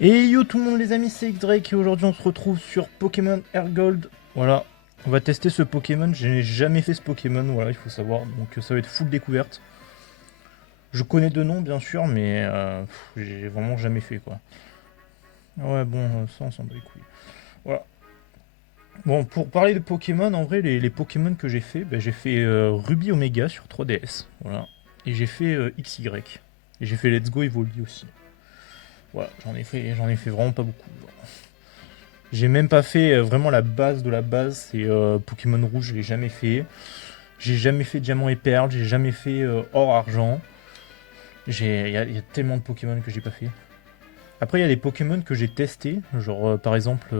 Et yo tout le monde les amis, c'est Drake et aujourd'hui on se retrouve sur Pokémon Air Gold. Voilà, on va tester ce Pokémon, je n'ai jamais fait ce Pokémon, voilà il faut savoir, donc ça va être full découverte. Je connais deux noms bien sûr, mais j'ai vraiment jamais fait quoi. Ouais bon, ça on s'en bat les couilles. Voilà. Bon, pour parler de Pokémon, en vrai les Pokémon que j'ai fait, j'ai fait Ruby Omega sur 3DS, voilà. Et j'ai fait XY. Et j'ai fait Let's Go Eevee aussi. Voilà, j'en ai fait vraiment pas beaucoup. J'ai même pas fait vraiment la base de la base, c'est Pokémon Rouge, je l'ai jamais fait. J'ai jamais fait Diamant et Perle, j'ai jamais fait Or Argent. Il y a tellement de Pokémon que j'ai pas fait. Après, il y a des Pokémon que j'ai testés, genre par exemple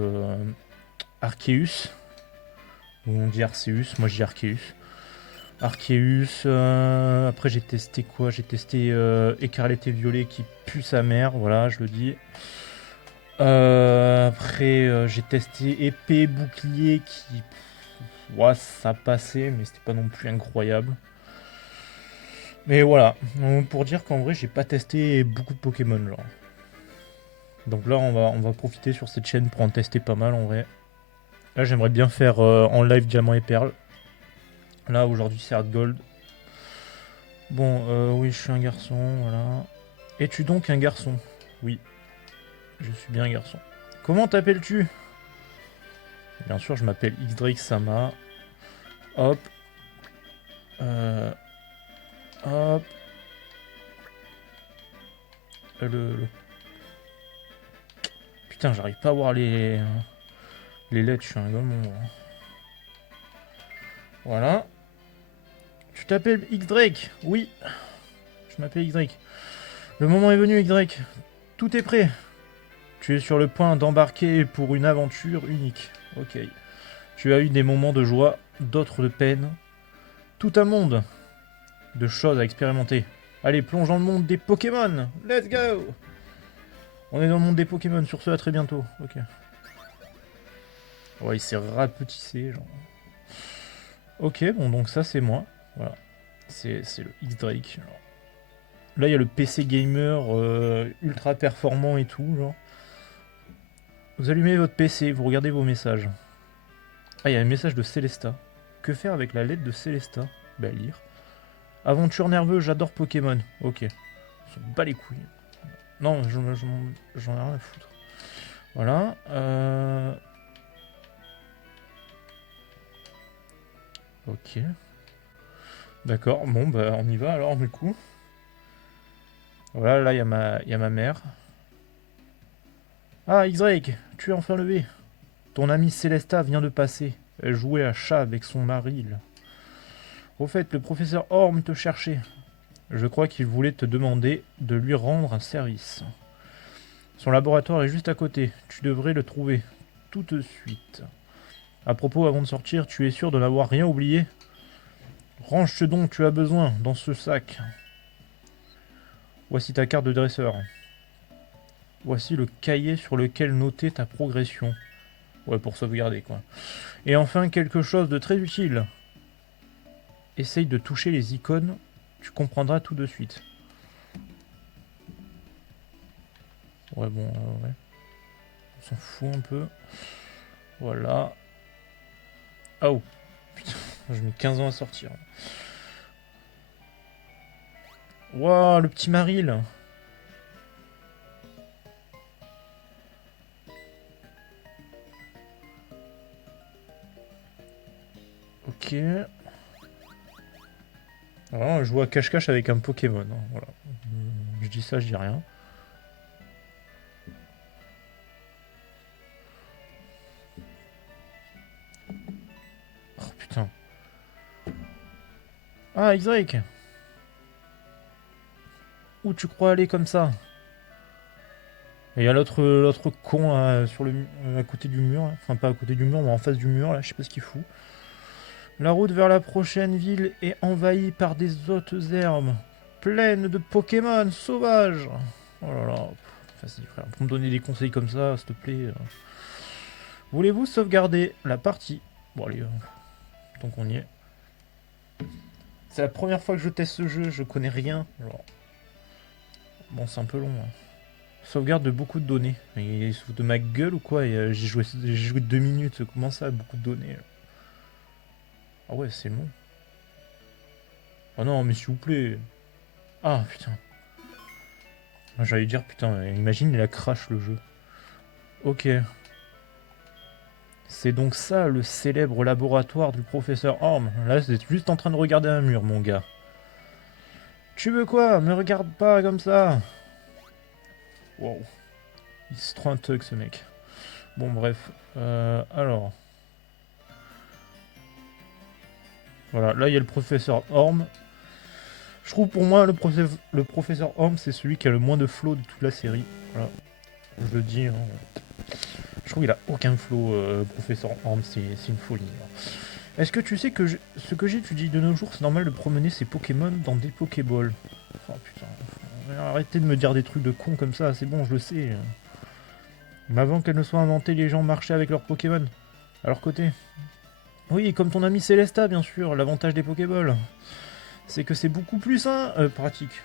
Arceus, ou on dit Arceus, moi je dis Arceus. Arceus, après j'ai testé quoi? J'ai testé Écarlate et Violet qui pue sa mère, voilà, je le dis. Après, j'ai testé épée, bouclier qui. Ouais, ça passait, mais c'était pas non plus incroyable. Mais voilà, donc, pour dire qu'en vrai, j'ai pas testé beaucoup de Pokémon, genre. Donc là, on va profiter sur cette chaîne pour en tester pas mal en vrai. Là, j'aimerais bien faire en live Diamant et Perle. Là, aujourd'hui, c'est Hard Gold. Bon, oui, je suis un garçon, voilà. Es-tu donc un garçon? Oui, je suis bien un garçon. Comment t'appelles-tu? Bien sûr, je m'appelle Xdrake Sama. Hop, euh, hop. Putain, j'arrive pas à voir les lettres, je suis un golemon. Voilà. Tu t'appelles X-Drake? Oui, je m'appelle X-Drake. Le moment est venu, X-Drake. Tout est prêt. Tu es sur le point d'embarquer pour une aventure unique. Ok. Tu as eu des moments de joie, d'autres de peine. Tout un monde de choses à expérimenter. Allez, plonge dans le monde des Pokémon. Let's go. On est dans le monde des Pokémon, sur ce, à très bientôt. Ok. Ouais, il s'est rapetissé, genre. Ok, bon, donc ça, c'est moi. Voilà. C'est le X-Drake. Là, il y a le PC gamer ultra performant et tout. Genre. Vous allumez votre PC, vous regardez vos messages. Ah, il y a un message de Célesta. Que faire avec la lettre de Célesta? Bah, lire. Aventure nerveux, j'adore Pokémon. Ok. On s'en bat les couilles. Non, j'en ai rien à foutre. Voilà. Ok. D'accord. Bon, bah, on y va alors, du coup. Voilà, là, il y a ma mère. Ah, X-Drake, tu es enfin levé. Ton amie Célesta vient de passer. Elle jouait à chat avec son mari. Au fait, le professeur Orm te cherchait. Je crois qu'il voulait te demander de lui rendre un service. Son laboratoire est juste à côté. Tu devrais le trouver tout de suite. À propos, avant de sortir, tu es sûr de n'avoir rien oublié? Range ce dont tu as besoin dans ce sac. Voici ta carte de dresseur. Voici le cahier sur lequel noter ta progression. Ouais, pour sauvegarder quoi. Et enfin, quelque chose de très utile. Essaye de toucher les icônes, tu comprendras tout de suite. Ouais, bon, ouais. On s'en fout un peu. Voilà. Oh, putain, je mets 15 ans à sortir. Waouh, le petit Maril. Ok. Alors, je joue à cache-cache avec un Pokémon. Hein, voilà. Je dis ça, je dis rien. Oh putain. Ah, X-Drake. Où tu crois aller comme ça? Et il y a l'autre con là, à côté du mur. Là. Enfin, pas à côté du mur, mais en face du mur. Là, je sais pas ce qu'il fout. La route vers la prochaine ville est envahie par des hautes herbes, pleines de Pokémon sauvages. Oh là là, vas-y frère, pour me donner des conseils comme ça, s'il te plaît. Voulez-vous sauvegarder la partie? Bon allez, tant qu'on y est. C'est la première fois que je teste ce jeu, je connais rien. Genre. Bon, c'est un peu long. Hein. Sauvegarde de beaucoup de données. Mais il se fout de ma gueule ou quoi? J'ai joué 2 minutes. Comment ça, beaucoup de données là? Ah ouais, c'est long. Oh non, mais s'il vous plaît. Ah putain. J'allais dire, putain, imagine, il a crash le jeu. Ok. C'est donc ça le célèbre laboratoire du professeur Orm. Là, c'est juste en train de regarder un mur, mon gars. Tu veux quoi? Me regarde pas comme ça. Wow. Il se trop un thug, ce mec. Bon, bref. Alors. Voilà, là, il y a le professeur Orm. Je trouve pour moi, le professeur Orm, c'est celui qui a le moins de flow de toute la série. Voilà. Je le dis. Hein. Je trouve qu'il a aucun flow, professeur Orm. C'est une folie. Hein. Est-ce que tu sais que ce que j'étudie de nos jours, c'est normal de promener ces Pokémon dans des Pokéballs? Oh putain. Arrêtez de me dire des trucs de con comme ça, c'est bon, je le sais. Mais avant qu'elles ne soient inventées, les gens marchaient avec leurs Pokémon. À leur côté. Oui, comme ton ami Célesta, bien sûr, l'avantage des Pokéballs. C'est que c'est beaucoup plus pratique.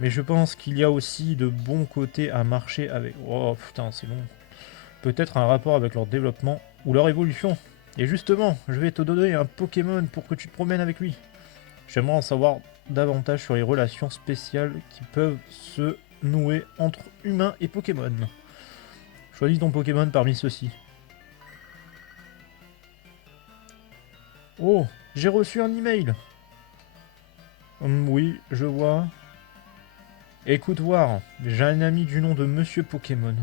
Mais je pense qu'il y a aussi de bons côtés à marcher avec... Oh putain, c'est long. Peut-être un rapport avec leur développement ou leur évolution. Et justement, je vais te donner un Pokémon pour que tu te promènes avec lui. J'aimerais en savoir davantage sur les relations spéciales qui peuvent se nouer entre humains et Pokémon. Choisis ton Pokémon parmi ceux-ci. Oh, j'ai reçu un email. Oui, je vois. Écoute voir, j'ai un ami du nom de Monsieur Pokémon.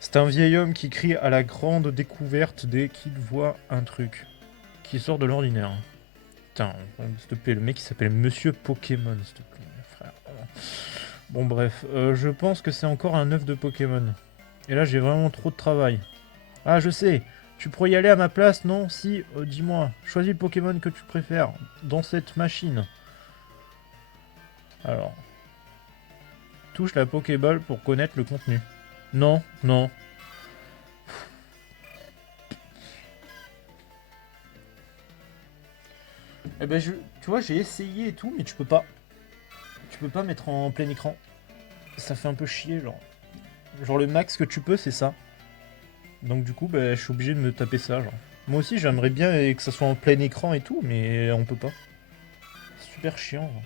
C'est un vieil homme qui crie à la grande découverte dès qu'il voit un truc qui sort de l'ordinaire. Putain, s'il te plaît, le mec qui s'appelle Monsieur Pokémon, s'il te plaît, frère. Bon bref, je pense que c'est encore un œuf de Pokémon. Et là j'ai vraiment trop de travail. Ah je sais, tu pourrais y aller à ma place, non? Si, dis-moi, choisis le Pokémon que tu préfères dans cette machine. Alors, touche la Pokéball pour connaître le contenu. Non, non. Eh ben tu vois, j'ai essayé et tout, mais tu peux pas. Tu peux pas mettre en plein écran. Ça fait un peu chier, genre. Genre le max que tu peux, c'est ça. Donc du coup, bah, je suis obligé de me taper ça, genre. Moi aussi, j'aimerais bien que ça soit en plein écran et tout, mais on peut pas. C'est super chiant. Genre.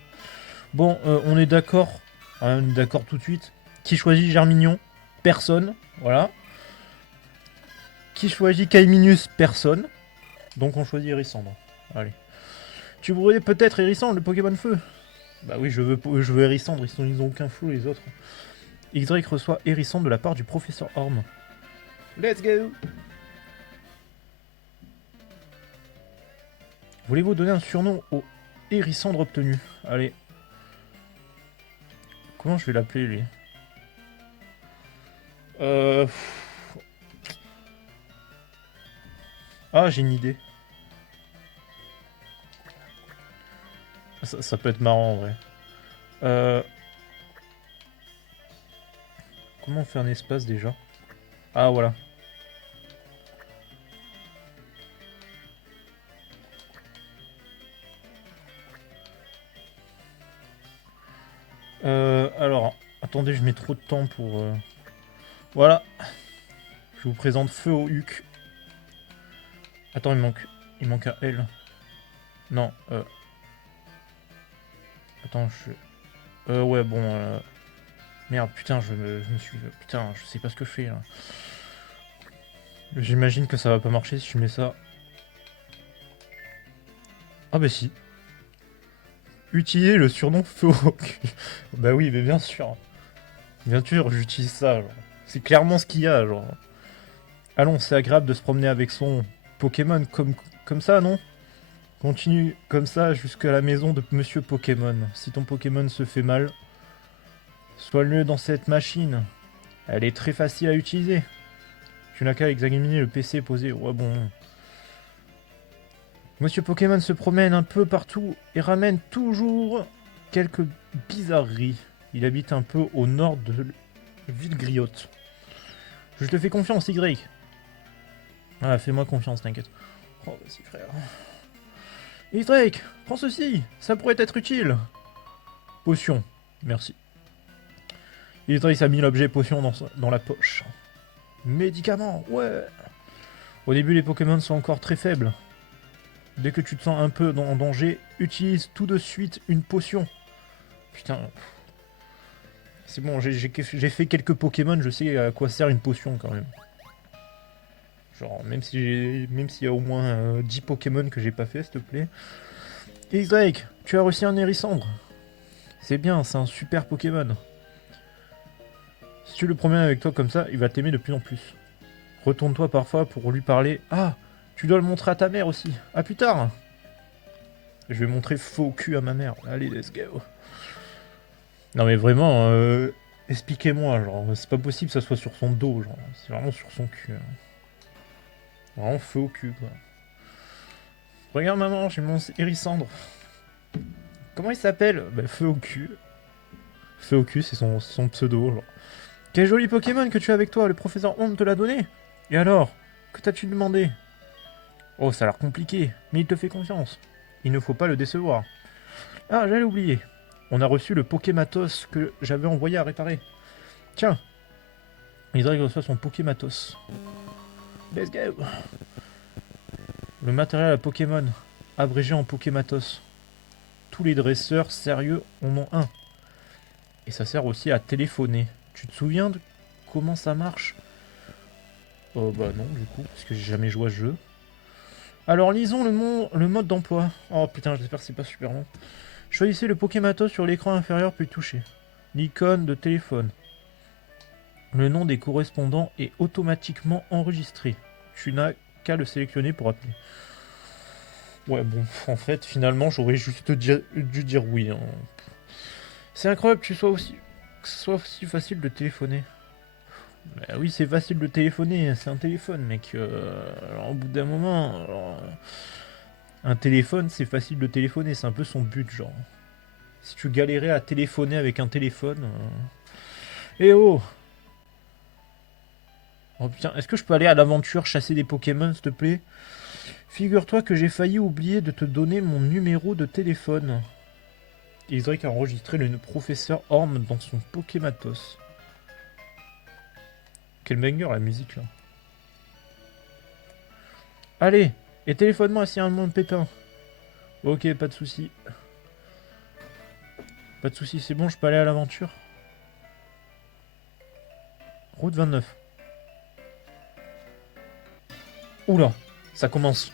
Bon, on est d'accord. On est d'accord tout de suite. Qui choisit Germignon? Personne. Voilà. Qui choisit Caiminius? Personne. Donc on choisit Hérissandre. Allez. Tu voudrais peut-être Hérissandre, le Pokémon Feu? Bah oui, je veux Hérissandre, ils ont aucun flou les autres. X-Drake reçoit Hérissandre de la part du professeur Orm. Let's go! Voulez-vous donner un surnom au Hérissandre obtenu? Allez. Comment je vais l'appeler lui? Ah, j'ai une idée. Ça peut être marrant en vrai. Comment on fait un espace déjà? Ah voilà. Alors, attendez, je mets trop de temps pour... Voilà. Je vous présente Feu au Huc. Attends, il manque un L. Non, Attends, ouais, bon... Merde, putain, je me suis... Putain, je sais pas ce que je fais, là. J'imagine que ça va pas marcher si je mets ça. Ah bah si. Utiliser le surnom Feu au Huc. Bah oui, mais bien sûr. Bien sûr, j'utilise ça, genre. C'est clairement ce qu'il y a, genre. Allons, c'est agréable de se promener avec son Pokémon comme ça, non? Continue comme ça jusqu'à la maison de Monsieur Pokémon. Si ton Pokémon se fait mal, soigne-le dans cette machine. Elle est très facile à utiliser. Tu n'as qu'à examiner le PC posé. Ouais, bon. Monsieur Pokémon se promène un peu partout et ramène toujours quelques bizarreries. Il habite un peu au nord de Villegriotte. Je te fais confiance, Y. Ah, fais-moi confiance, t'inquiète. Oh, vas-y, frère. Y, prends ceci, ça pourrait être utile. Potion, merci. Idriss a mis l'objet potion dans la poche. Médicament, ouais. Au début, les Pokémon sont encore très faibles. Dès que tu te sens un peu en danger, utilise tout de suite une potion. Putain. C'est bon, j'ai fait quelques Pokémon, je sais à quoi sert une potion quand même. Genre, même s'il y a au moins 10 Pokémon que j'ai pas fait, s'il te plaît. X-Drake, tu as reçu un Hérissandre. C'est bien, c'est un super Pokémon. Si tu le promènes avec toi comme ça, il va t'aimer de plus en plus. Retourne-toi parfois pour lui parler. Ah, tu dois le montrer à ta mère aussi. À plus tard. Je vais montrer faux cul à ma mère. Allez, let's go. Non mais vraiment, expliquez-moi, genre, c'est pas possible que ça soit sur son dos, genre, c'est vraiment sur son cul. Hein. Vraiment feu au cul, quoi. Regarde maman, j'ai mon Hérissandre. Comment il s'appelle? Bah, feu au cul. Feu au cul, c'est son pseudo, genre. Quel joli Pokémon que tu as avec toi, le professeur Homme te l'a donné. Et alors? Que t'as-tu demandé? Oh, ça a l'air compliqué, mais il te fait confiance. Il ne faut pas le décevoir. Ah, j'allais oublier. On a reçu le Pokématos que j'avais envoyé à réparer. Tiens, Hydreigon reçoit son Pokématos. Let's go. Le matériel à Pokémon, abrégé en Pokématos. Tous les dresseurs sérieux en ont un. Et ça sert aussi à téléphoner. Tu te souviens de comment ça marche? Oh bah non du coup, parce que j'ai jamais joué à ce jeu. Alors lisons le mode d'emploi. Oh putain, j'espère que c'est pas super long. Choisissez le Pokématos sur l'écran inférieur puis toucher. L'icône de téléphone. Le nom des correspondants est automatiquement enregistré. Tu n'as qu'à le sélectionner pour appeler. Ouais bon, en fait finalement j'aurais juste dû dire oui. Hein. C'est incroyable que ce soit aussi facile de téléphoner. Bah oui, c'est facile de téléphoner, c'est un téléphone, mec. Alors, au bout d'un moment, un téléphone, c'est facile de téléphoner, c'est un peu son but, genre. Si tu galérais à téléphoner avec un téléphone. Eh oh! Oh putain, est-ce que je peux aller à l'aventure chasser des Pokémon, s'il te plaît? Figure-toi que j'ai failli oublier de te donner mon numéro de téléphone. Isaac a enregistré le professeur Orm dans son Pokématos. Quel banger la musique là. Allez, et téléphone-moi s'il y a un monde pépin. Ok, pas de soucis. Pas de soucis, c'est bon, je peux aller à l'aventure. Route 29. Oula, ça commence.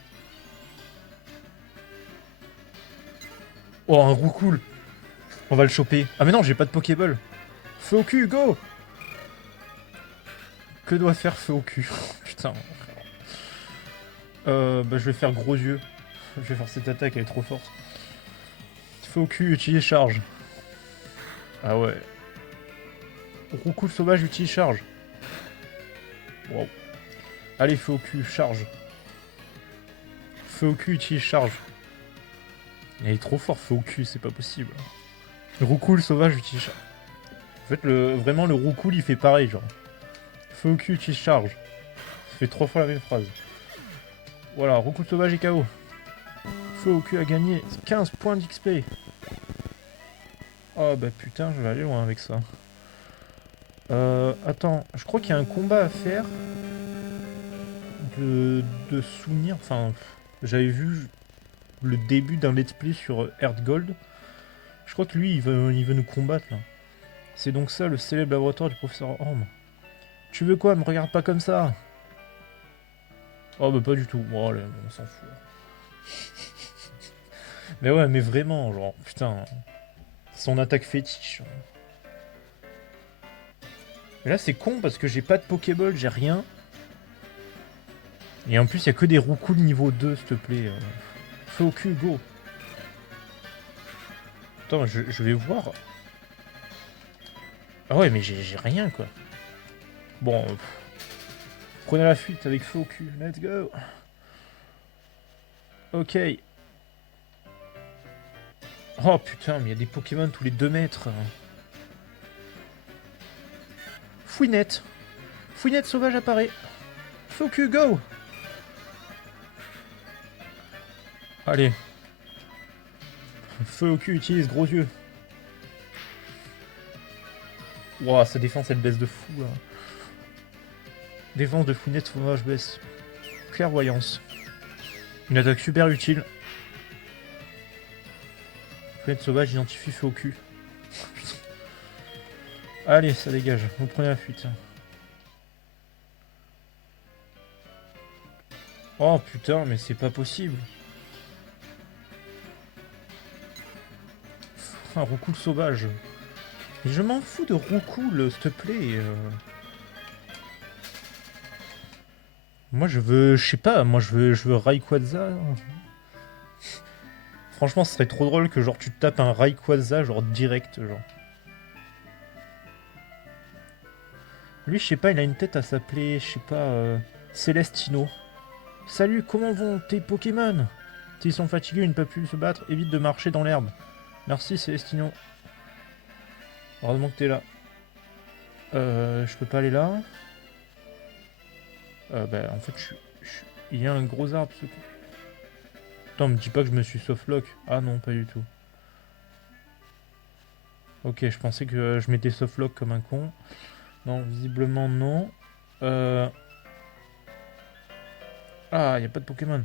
Oh, un Roucoule. On va le choper. Ah mais non, j'ai pas de Pokéball. Feu au cul, go! Que doit faire feu au cul? Putain. Bah je vais faire gros yeux. Je vais faire cette attaque, elle est trop forte. Feu au cul, utilise charge. Ah ouais. Roucoule sauvage, utilise charge. Wow. Allez, feu au cul, charge. Feu au cul, utilise charge. Il est trop fort, feu au cul, c'est pas possible. Roucoule sauvage, utilise charge. En fait, vraiment, le Roucoule, il fait pareil, genre. Feu au cul, utilise charge. Ça fait 3 fois la même phrase. Voilà, Roucoule sauvage et KO. Feu au cul a gagné 15 points d'XP. Oh bah putain, je vais aller loin avec ça. Attends, je crois qu'il y a un combat à faire. De souvenirs. Enfin, j'avais vu le début d'un let's play sur Heartgold. Je crois que lui, il veut nous combattre là. C'est donc ça le célèbre laboratoire du professeur Orm. Tu veux quoi? Me regarde pas comme ça. Oh bah pas du tout. Oh là, on s'en fout. Mais ouais, mais vraiment, genre, putain. Son attaque fétiche. Mais là, c'est con parce que j'ai pas de Pokéball, j'ai rien. Et en plus, il y a que des Roucoules niveau 2, s'il te plaît. Feu au cul, go. Attends, je vais voir. Ah ouais, mais j'ai rien, quoi. Bon, prenez la fuite avec feu au cul. Let's go. Ok. Oh putain, mais il y a des Pokémon tous les 2 mètres. Fouinette. Fouinette sauvage apparaît. Feu au cul, go. Allez. Feu au cul, utilise gros yeux. Ouah, sa défense, elle baisse de fou, là. Défense de Founette Sauvage baisse. Clairvoyance. Une attaque super utile. Founette Sauvage identifie feu au cul. Allez, ça dégage. Vous prenez la fuite. Oh putain, mais c'est pas possible. Un roucoule sauvage. Mais je m'en fous de roucoule, s'il te plaît. Moi je veux, je sais pas, moi je veux Rayquaza. Franchement, ce serait trop drôle que genre tu te tapes un Rayquaza genre direct, genre. Lui, je sais pas, il a une tête à s'appeler, je sais pas, Célestino. Salut, comment vont tes Pokémon? S'ils sont fatigués, ils ne peuvent plus se battre, évite de marcher dans l'herbe. Merci Célestino. Heureusement que t'es là. Je peux pas aller là. Bah, en fait, il y a un gros arbre. Attends, me dis pas que je me suis softlock. Ah non, pas du tout. Ok, je pensais que je m'étais softlock comme un con. Non, visiblement non. Ah, y a pas de Pokémon.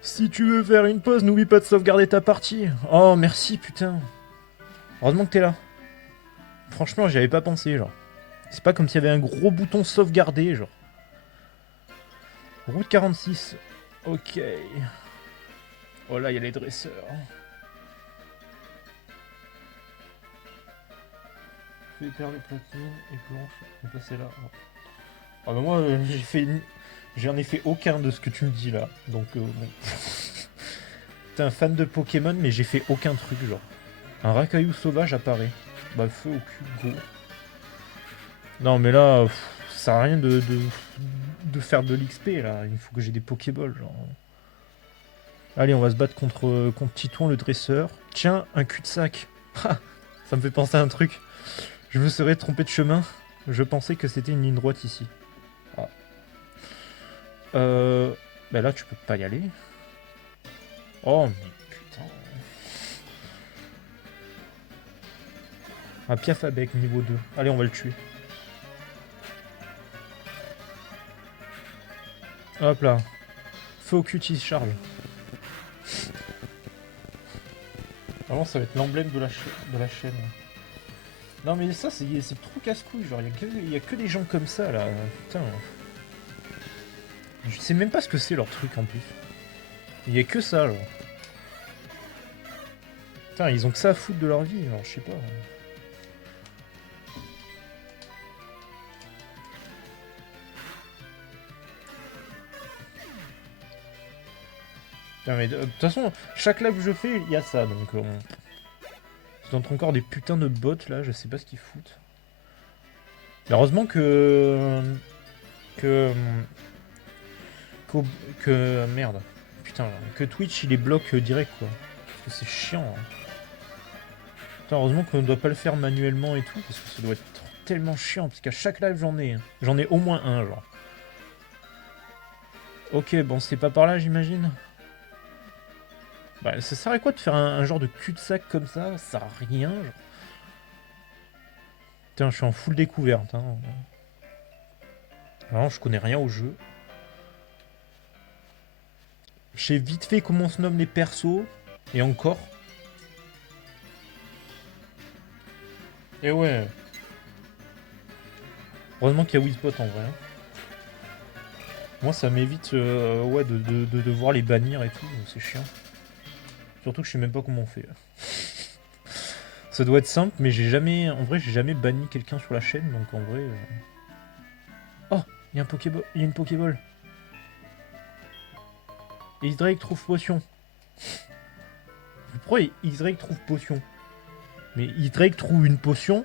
Si tu veux faire une pause, n'oublie pas de sauvegarder ta partie. Oh, merci, putain. Heureusement que t'es là. Franchement, j'y avais pas pensé, genre. C'est pas comme s'il y avait un gros bouton sauvegarder, genre. Route 46. Ok. Oh là, il y a les dresseurs. Fais paire de platine et blanche. On va passer là. Ah bah moi, j'en ai fait aucun de ce que tu me dis là. Donc, bon. T'es un fan de Pokémon, mais j'ai fait aucun truc, genre. Un racaillou sauvage apparaît. Bah, feu au cul, go. Non, mais là, ça sert à rien de faire de l'XP, là. Il faut que j'ai des Pokéballs, genre. Allez, on va se battre contre Titouan, le dresseur. Tiens, un cul-de-sac. Ça me fait penser à un truc. Je me serais trompé de chemin. Je pensais que c'était une ligne droite ici. Ah. Bah là, tu peux pas y aller. Oh, mais putain. Un Piafabec niveau 2. Allez, on va le tuer. Hop là. Feu au cutie charge. Vraiment, ça va être l'emblème de la chaîne. Non, mais ça, c'est trop casse-couille. Genre, il y a que des gens comme ça, là. Putain. Je sais même pas ce que c'est leur truc en plus. Il y a que ça, genre. Putain, ils ont que ça à foutre de leur vie, genre, je sais pas. Putain, mais de toute façon, chaque live que je fais, il y a ça, donc... Ils ont encore des putains de bots, là, je sais pas ce qu'ils foutent. Mais heureusement que... Que... Merde. Putain, que Twitch, il les bloque direct, quoi. Parce que c'est chiant, hein. Putain, heureusement qu'on ne doit pas le faire manuellement et tout, parce que ça doit être tellement chiant, parce qu'à chaque live, j'en ai. J'en ai au moins un, genre. Ok, bon, c'est pas par là, j'imagine. Bah, ça sert à quoi de faire un genre de cul-de-sac comme ça? Ça sert à rien, genre. Putain, je suis en full découverte, hein. Vraiment, je connais rien au jeu. Je sais vite fait comment se nomment les persos, et encore. Et ouais. Heureusement qu'il y a Wizbot en vrai. Hein. Moi, ça m'évite ouais, de devoir les bannir et tout, c'est chiant. Surtout que je sais même pas comment on fait. Ça doit être simple, mais j'ai jamais. En vrai, j'ai jamais banni quelqu'un sur la chaîne, donc en vrai. Oh, il y a un Pokéball. Il y a une Pokéball. Et Drake trouve potion. Pourquoi Drake trouve potion? Mais Drake trouve une potion.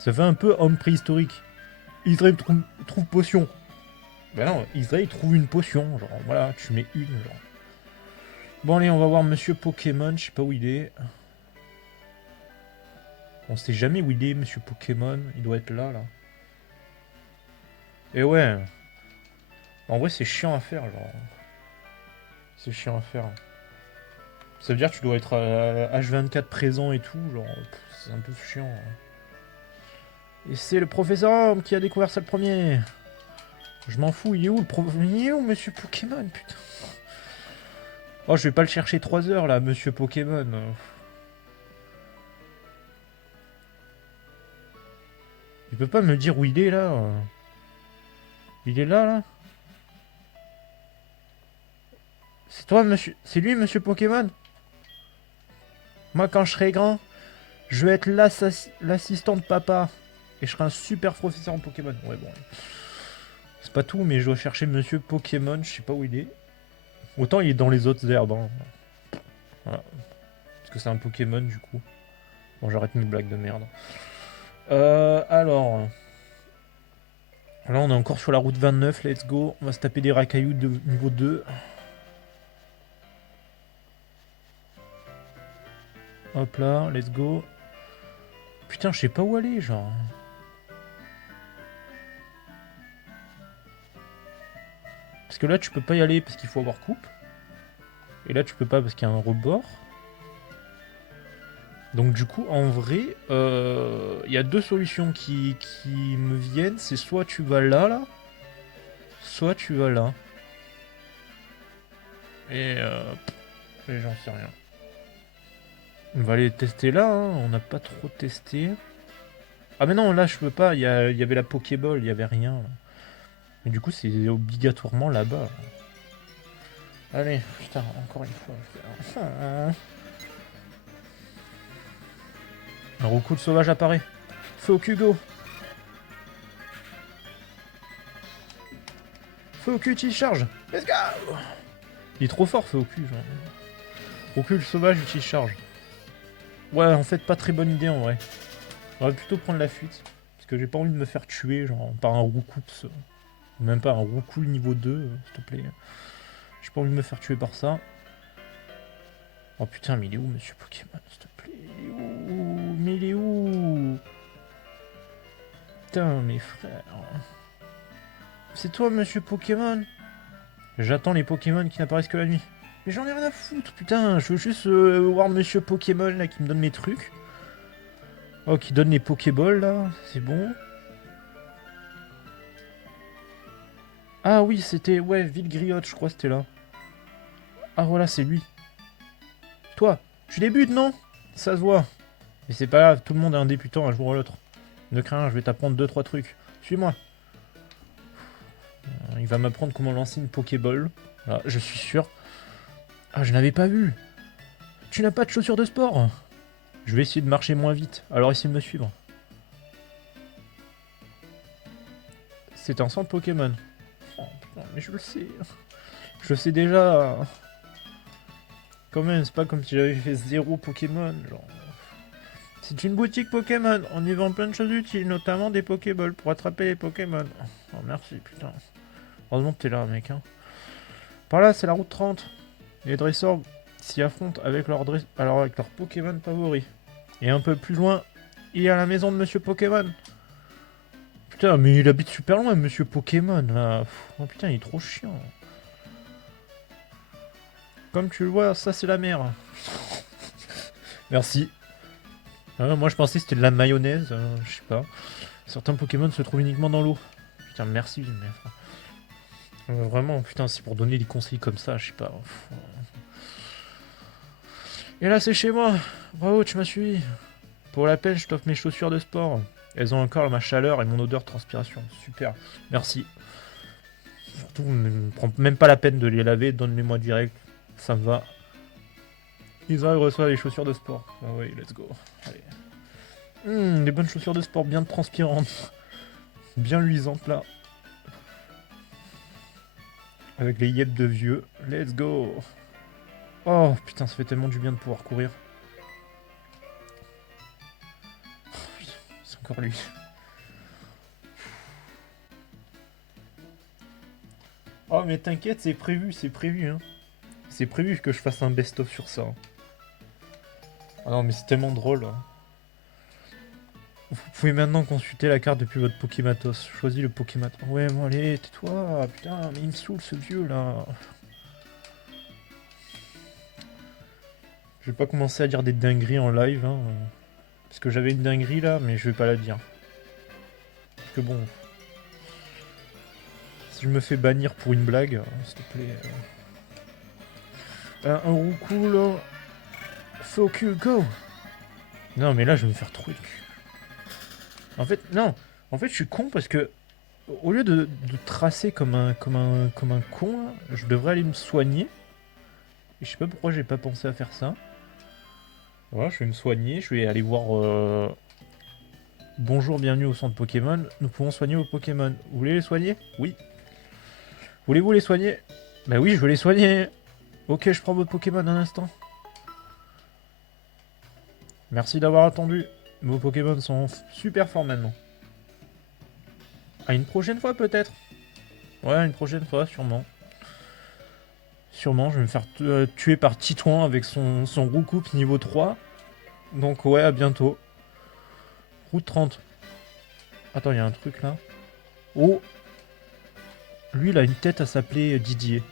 Ça fait un peu homme préhistorique. Drake trouve potion. Ben non, Drake trouve une potion. Genre, voilà, tu mets une. Genre. Bon, allez, on va voir Monsieur Pokémon. Je sais pas où il est. On sait jamais où il est, Monsieur Pokémon. Il doit être là, là. Et ouais. En vrai, c'est chiant à faire, genre. C'est chiant à faire. Ça veut dire que tu dois être H24 présent et tout, genre, c'est un peu chiant. Et c'est le professeur Homme qui a découvert ça le premier. Je m'en fous, il est où le professeur? Il est où Monsieur Pokémon, putain? Oh, je vais pas le chercher 3 heures là, Monsieur Pokémon. Il peut pas me dire où il est là. Il est là, là. C'est toi, monsieur. C'est lui, Monsieur Pokémon? Moi, quand je serai grand, je vais être l'assistant de papa. Et je serai un super professeur en Pokémon. Ouais, bon. C'est pas tout, mais je dois chercher Monsieur Pokémon. Je sais pas où il est. Autant il est dans les autres herbes. Hein. Voilà. Parce que c'est un Pokémon, du coup. Bon, j'arrête mes blagues de merde. Alors... Là, on est encore sur la route 29. Let's go. On va se taper des racailloux de niveau 2. Hop là, let's go. Putain, je sais pas où aller, genre. Parce que là, tu peux pas y aller parce qu'il faut avoir coupe. Et là, tu peux pas parce qu'il y a un rebord. Donc du coup, en vrai, il y a deux solutions qui me viennent. C'est soit tu vas là, là. Soit tu vas là. Et j'en sais rien. On va aller tester là, hein. On n'a pas trop testé. Ah mais non, là je peux pas, il y avait la Pokéball, il y avait rien. Là. Mais du coup c'est obligatoirement là-bas. Allez, putain, encore une fois. Un roucoule sauvage apparaît. Feu au Kugo. Feu au cul, utilise charge. Let's go. Il est trop fort, Feu au cul. Genre. Roucoule sauvage, utilise charge. Ouais, en fait, pas très bonne idée en vrai. On va plutôt prendre la fuite. Parce que j'ai pas envie de me faire tuer, genre, par un roucoups. Même pas un roucoule niveau 2, s'il te plaît. J'ai pas envie de me faire tuer par ça. Oh putain, mais il est où, Monsieur Pokémon, s'il te plaît? Il est où? Mais il est où? Putain, mes frères. C'est toi, Monsieur Pokémon? J'attends les Pokémon qui n'apparaissent que la nuit. Mais j'en ai rien à foutre, putain. Je veux juste voir Monsieur Pokémon, là, qui me donne mes trucs. Oh, qui donne les Pokéballs, là. C'est bon. Ah oui, c'était... Ouais, Villegriotte, je crois, c'était là. Ah, voilà, c'est lui. Toi, tu débutes, non? Ça se voit. Mais c'est pas grave, tout le monde est un débutant un jour ou l'autre. Ne crains rien, je vais t'apprendre 2-3 trucs. Suis-moi. Il va m'apprendre comment lancer une Pokéball. Là, je suis sûr. Ah, je n'avais pas vu. Tu n'as pas de chaussures de sport? Je vais essayer de marcher moins vite, alors essaye de me suivre. C'est un centre Pokémon. Oh putain, mais je le sais. Je le sais déjà. Quand même, c'est pas comme si j'avais fait 0 Pokémon, genre. C'est une boutique Pokémon. On y vend plein de choses utiles, notamment des Pokéballs pour attraper les Pokémon. Oh merci, putain. Heureusement que t'es là, mec. Hein. Par là, c'est la route 30. Les dresseurs s'y affrontent avec leurs Pokémon favoris. Et un peu plus loin, il y a la maison de Monsieur Pokémon. Putain, mais il habite super loin, Monsieur Pokémon, là. Oh putain, il est trop chiant. Comme tu le vois, ça c'est la mer. Merci. Moi je pensais que c'était de la mayonnaise, je sais pas. Certains Pokémon se trouvent uniquement dans l'eau. Putain, merci. Vraiment, putain, c'est pour donner des conseils comme ça, je sais pas. Et là, c'est chez moi. Bravo, tu m'as suivi. Pour la peine, je t'offre mes chaussures de sport. Elles ont encore ma chaleur et mon odeur de transpiration. Super, merci. Surtout, ne prends même pas la peine de les laver, donne-les-moi direct. Ça me va. Isa reçoit les chaussures de sport. Ah oui, let's go. Allez. Des bonnes chaussures de sport bien transpirantes. Bien luisantes là. Avec les yeux de vieux. Let's go. Oh putain, ça fait tellement du bien de pouvoir courir. Oh, c'est encore lui. Oh mais t'inquiète, c'est prévu hein. C'est prévu que je fasse un best-of sur ça. Ah non mais c'est tellement drôle. Hein. Vous pouvez maintenant consulter la carte depuis votre Pokématos. Choisis le Pokématos. Ouais bon allez, tais-toi, putain, mais il me saoule ce vieux là. Je vais pas commencer à dire des dingueries en live, hein, parce que j'avais une dinguerie là, mais je vais pas la dire. Parce que bon... Si je me fais bannir pour une blague, s'il te plaît... un roucoule... Feu au cul, go! Non mais là je vais me faire trouer le cul. En fait, non. En fait je suis con parce que... Au lieu de tracer comme un con, là, je devrais aller me soigner. Et je sais pas pourquoi j'ai pas pensé à faire ça. Voilà, je vais me soigner, je vais aller voir... Bonjour, bienvenue au centre Pokémon. Nous pouvons soigner vos Pokémon. Vous voulez les soigner? Oui. Voulez-vous les soigner? Bah oui, je veux les soigner. Ok, je prends votre Pokémon un instant. Merci d'avoir attendu. Vos Pokémon sont super forts maintenant. À une prochaine fois peut-être. Ouais, une prochaine fois, sûrement. Sûrement, je vais me faire tuer par Titouan avec son Roucoupe niveau 3. Donc ouais, à bientôt. Route 30. Attends, il y a un truc là. Oh! Lui, il a une tête à s'appeler Didier.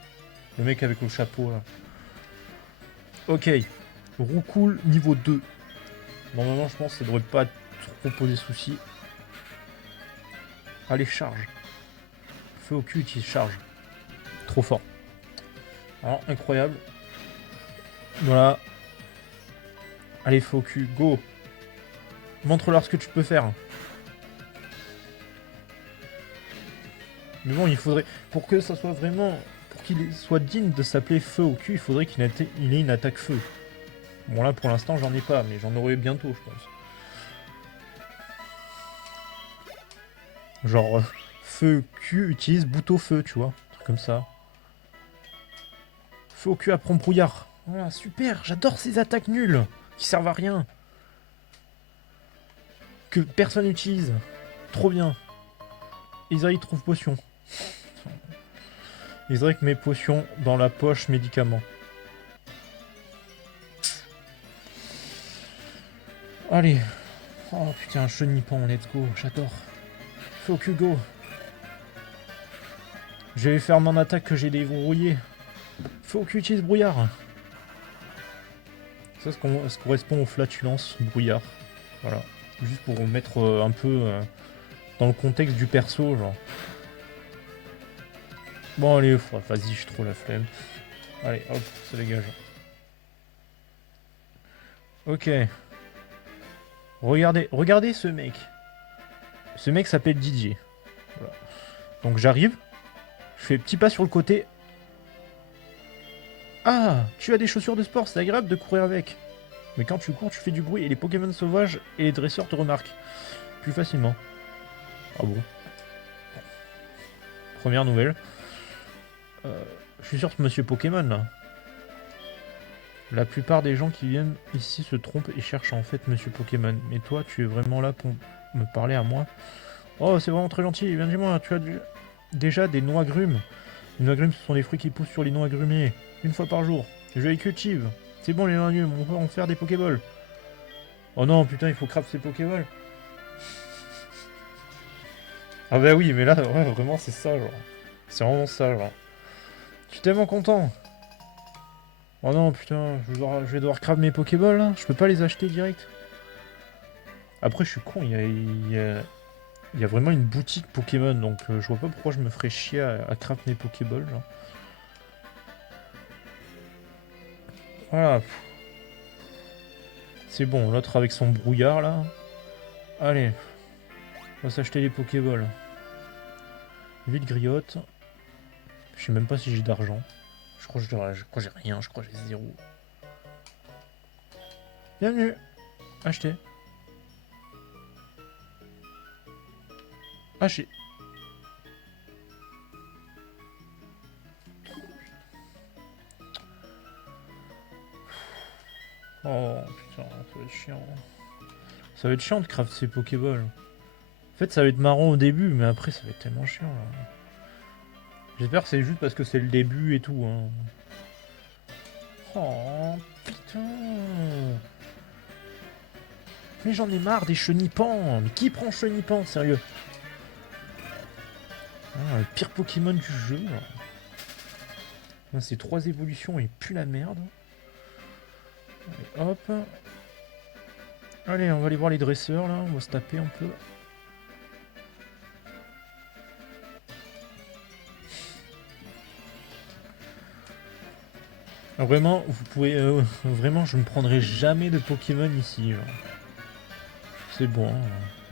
Le mec avec le chapeau là. Ok. Roucoule niveau 2. Normalement, je pense que ça devrait pas trop poser souci. Allez, charge. Feu au cul, utilise charge. Trop fort. Alors, incroyable. Voilà. Allez, feu au cul, go. Montre-leur ce que tu peux faire. Mais bon, il faudrait... Pour que ça soit vraiment... Pour qu'il soit digne de s'appeler feu au cul, il faudrait qu'il ait une attaque feu. Bon, là, pour l'instant, j'en ai pas, mais j'en aurai bientôt, je pense. Genre, feu Q utilise bout au feu, tu vois. Un truc comme ça. Feu au cul apprend brouillard. Voilà, super, j'adore ces attaques nulles qui servent à rien. Que personne n'utilise. Trop bien. Isaïe trouve potion. Isaïe met potion dans la poche médicament. Allez. Oh putain, un chenipan, let's go, j'adore. Feu au cul, go. Je vais faire mon attaque que j'ai déverrouillée. Feu au cul, utilise brouillard. Ça, ça correspond aux flatulences brouillard. Voilà. Juste pour mettre un peu dans le contexte du perso, genre. Bon, allez, vas-y, j'ai trop la flemme. Allez, hop, ça dégage. Ok. Regardez ce mec. Ce mec s'appelle Didier. Voilà. Donc j'arrive. Je fais petit pas sur le côté. Ah, tu as des chaussures de sport, c'est agréable de courir avec. Mais quand tu cours, tu fais du bruit et les Pokémon sauvages et les dresseurs te remarquent. Plus facilement. Ah bon? Première nouvelle. Je suis sûr que Monsieur Pokémon là. La plupart des gens qui viennent ici se trompent et cherchent en fait Monsieur Pokémon. Mais toi, tu es vraiment là pour me parler à moi? Oh, c'est vraiment très gentil. Viens, dis-moi, tu as déjà des noix agrumes. Les noix agrumes, ce sont des fruits qui poussent sur les noix agrumées. Une fois par jour. Je les cultive. C'est bon, les noix agrumes, on peut en faire des Pokéballs. Oh non, putain, il faut craft ces Pokéballs. Ah bah oui, mais là, ouais, vraiment, c'est ça, genre. C'est vraiment ça, genre. Je suis tellement content. Oh non, putain, je vais devoir craft mes Pokéballs, là. Je peux pas les acheter direct. Après, je suis con, il y a vraiment une boutique Pokémon, donc je vois pas pourquoi je me ferais chier à craft mes Pokéballs, là. Voilà. C'est bon, l'autre avec son brouillard, là. Allez. On va s'acheter les Pokéballs. Vite griotte. Je sais même pas si j'ai d'argent. Je crois que j'ai rien, je crois que j'ai 0. Bienvenue. Acheter. Acheter. Oh putain, ça va être chiant. Ça va être chiant de craft ces Pokéballs. En fait, ça va être marrant au début, mais après, ça va être tellement chiant. Là. J'espère que c'est juste parce que c'est le début et tout. Hein. Oh putain. Mais j'en ai marre des chenipans. Mais qui prend chenipan, sérieux? Ah, le pire Pokémon du jeu. Là. Ces 3 évolutions et plus la merde. Allez, hop. Allez, on va aller voir les dresseurs là, on va se taper un peu. Vraiment, vous pouvez... vraiment, je ne prendrai jamais de Pokémon ici. C'est bon. Hein.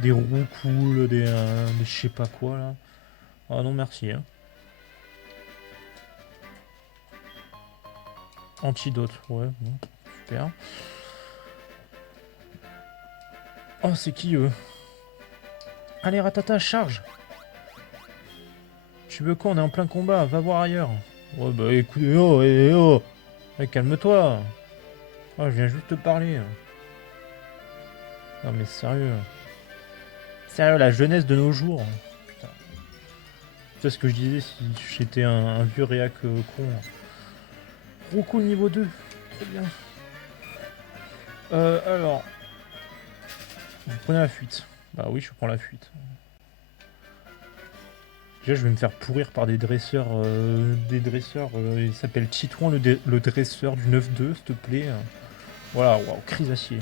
Des roucoules, des je sais pas quoi là. Ah non, merci. Hein. Antidote, ouais, bon, super. Oh, c'est qui eux? Allez, Ratata, charge! Tu veux quoi? On est en plein combat, va voir ailleurs. Ouais, bah écoute, oh, oh! Calme-toi! Oh, je viens juste te parler. Non mais sérieux. Sérieux, la jeunesse de nos jours. Putain. C'est ce que je disais si j'étais un vieux réac con. Roku niveau 2. Très bien. Alors. Vous prenez la fuite. Bah oui, je prends la fuite. Déjà, je vais me faire pourrir par des dresseurs. Il s'appelle Titouan, le dresseur du 9-2, s'il te plaît. Voilà, waouh, crise acier.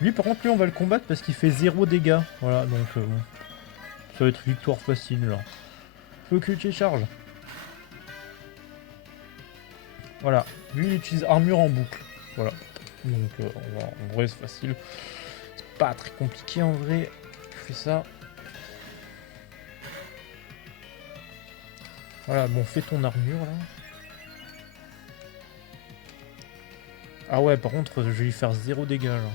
Lui, par contre, lui, on va le combattre parce qu'il fait 0 dégâts. Voilà, donc bon. Ça va être victoire facile, là. Feu cultier charge. Voilà. Lui, il utilise armure en boucle. Voilà. Donc, en vrai, c'est facile. C'est pas très compliqué, en vrai. Je fais ça. Voilà, bon, fais ton armure, là. Ah ouais, par contre, je vais lui faire 0 dégâts, là.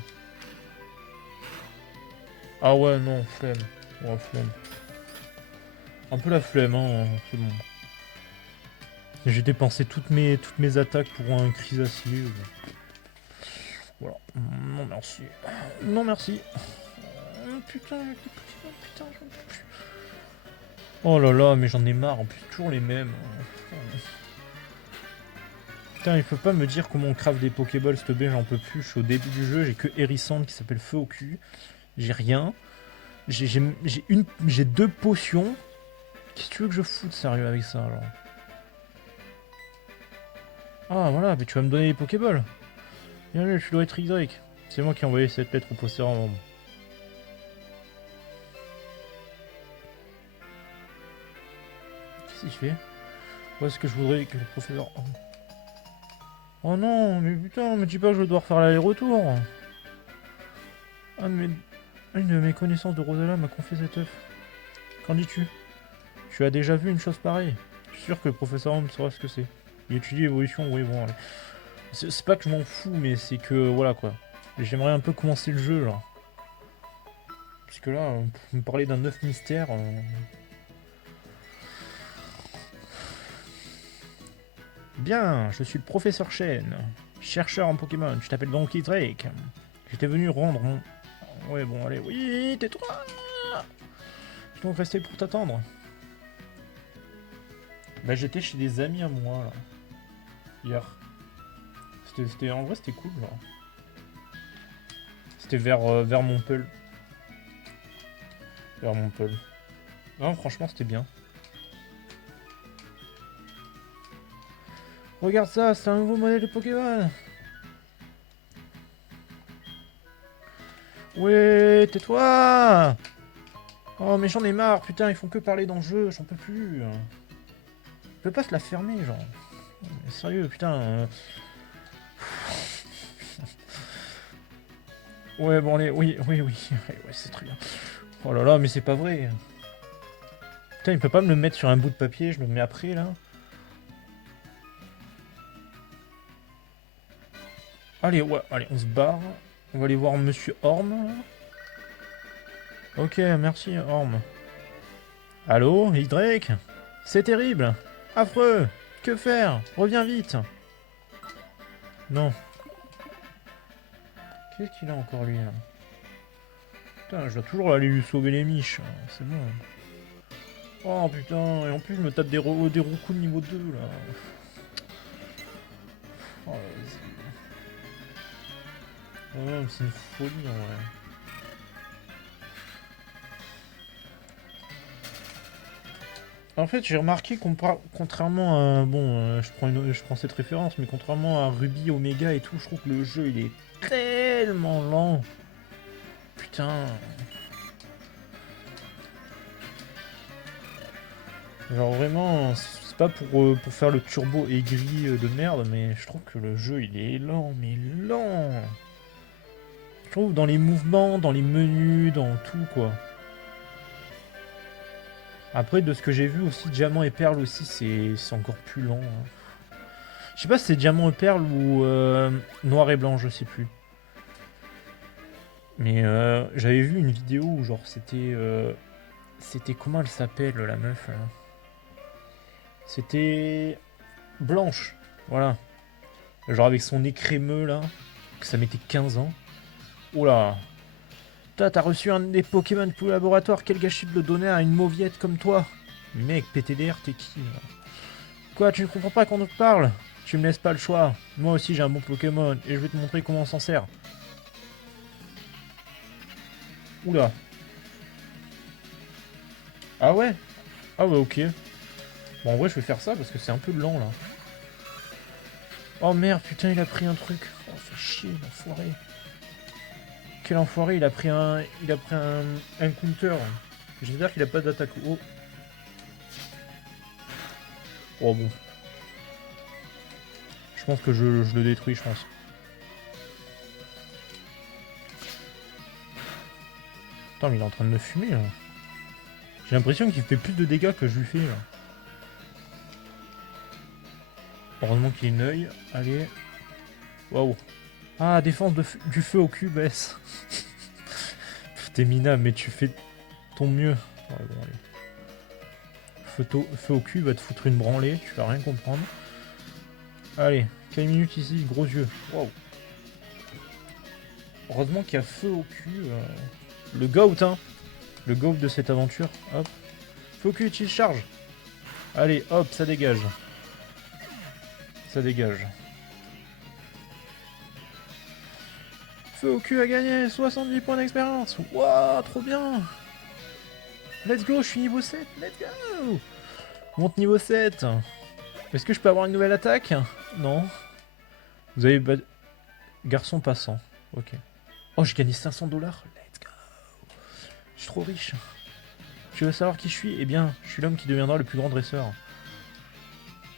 Ah ouais, non, flemme. Ouais, flemme. Un peu la flemme, hein, c'est bon. J'ai dépensé toutes mes attaques pour un Crisacier. Voilà. Non merci. Non merci. Oh, putain, putain, j'en peux plus. Oh là là, mais j'en ai marre, en plus toujours les mêmes. Putain, il faut pas me dire comment on crave des Pokéballs, s'il te plaît, j'en peux plus. Je suis au début du jeu, j'ai que Hérissante qui s'appelle Feu au cul. J'ai rien. J'ai 2 potions. Qu'est-ce que tu veux que je foute sérieux avec ça alors? Ah voilà, mais tu vas me donner les Pokéballs. Bien vu, tu dois être Y. C'est moi qui ai envoyé cette lettre au professeur. Qu'est-ce qu'il fait? Où est-ce que je voudrais que le professeur... Oh non, mais putain, me dis pas que je vais devoir faire l'aller-retour. Une de mes connaissances de Rosella m'a confié cet œuf. Qu'en dis-tu? Tu as déjà vu une chose pareille? Je suis sûr que le professeur Homme saura ce que c'est. Il étudie l'évolution, oui bon, allez. C'est pas que je m'en fous, mais c'est que, voilà quoi. J'aimerais un peu commencer le jeu, là. Parce que là, me parler d'un œuf mystère... Bien, je suis le professeur Chen, chercheur en Pokémon, je t'appelle Donkey Drake. J'étais venu rendre mon... Ouais bon allez, oui, tais-toi. Je suis donc resté pour t'attendre. Bah j'étais chez des amis à moi là. Hier. En vrai c'était cool là. C'était vers Montpellier. Vers Montpellier. Non franchement c'était bien. Regarde ça, c'est un nouveau modèle de Pokémon. Ouais, tais-toi. Oh mais j'en ai marre, putain, ils font que parler dans le jeu, j'en peux plus. Je peux pas se la fermer, genre. Mais sérieux, putain. Ouais, bon, allez, oui, ouais, c'est très bien. Oh là là, mais c'est pas vrai. Putain, il peut pas me le mettre sur un bout de papier, je me le mets après, là. Allez, ouais, allez, on se barre. On va aller voir Monsieur Orme. Ok, merci, Orme. Allô, Y? C'est terrible. Affreux. Que faire? Reviens vite. Non. Qu'est-ce qu'il a encore, lui, là? Putain, je dois toujours aller lui sauver les miches. C'est bon. Oh putain, et en plus je me tape des roucous de niveau 2 là. Oh, c'est une folie en vrai. En fait, j'ai remarqué qu'on parle, contrairement à... Bon, je prends cette référence, mais contrairement à Ruby, Omega et tout, je trouve que le jeu, il est tellement lent. Putain. Genre vraiment, c'est pas pour faire le turbo aigri de merde, mais je trouve que le jeu, il est lent, mais lent. Je trouve dans les mouvements, dans les menus, dans tout, quoi. Après, de ce que j'ai vu aussi, Diamant et Perle aussi, c'est encore plus lent, hein. Je sais pas si c'est Diamant et Perle ou Noir et Blanc, je sais plus. Mais j'avais vu une vidéo où genre c'était... c'était comment elle s'appelle la meuf là. C'était Blanche, voilà. Genre avec son nez crémeux là, que ça mettait 15 ans. Oula. T'as reçu un des Pokémon pour le laboratoire, quel gâchis de le donner à une mauviette comme toi. Mec, PTDR, t'es qui là? Quoi, tu ne comprends pas qu'on te parle? Tu me laisses pas le choix. Moi aussi j'ai un bon Pokémon et je vais te montrer comment on s'en sert. Oula. Ah ouais? Ah ouais, ok. Bon, en vrai, je vais faire ça parce que c'est un peu lent là. Oh merde, putain, il a pris un truc. Oh, fait chier, l'enfoiré. Quel enfoiré, il a pris un. Il a pris un counter. J'espère qu'il a pas d'attaque. Oh. Oh bon. Je pense que je le détruis, je pense. Attends, mais il est en train de me fumer là. J'ai l'impression qu'il fait plus de dégâts que je lui fais là. Heureusement qu'il a une œil. Allez. Waouh. Ah, défense du feu au cube S. T'es minable, mais tu fais ton mieux. Ouais, bon, allez. Feu au cul va te foutre une branlée, tu vas rien comprendre. Allez, quelle minute ici, gros yeux. Waouh. Heureusement qu'il y a feu au cul. Le goat, hein. Le goat de cette aventure. Hop. Feu au cul, utilise charge. Allez, hop, ça dégage. Ça dégage. Feu au cul a gagné 70 points d'expérience. Waouh, trop bien. Let's go, je suis niveau 7. Let's go. Monte niveau 7. Est-ce que je peux avoir une nouvelle attaque? Non. Vous avez... Garçon passant. Ok. Oh, j'ai gagné 500 dollars. Let's go. Je suis trop riche. Tu veux savoir qui je suis? Eh bien, je suis l'homme qui deviendra le plus grand dresseur.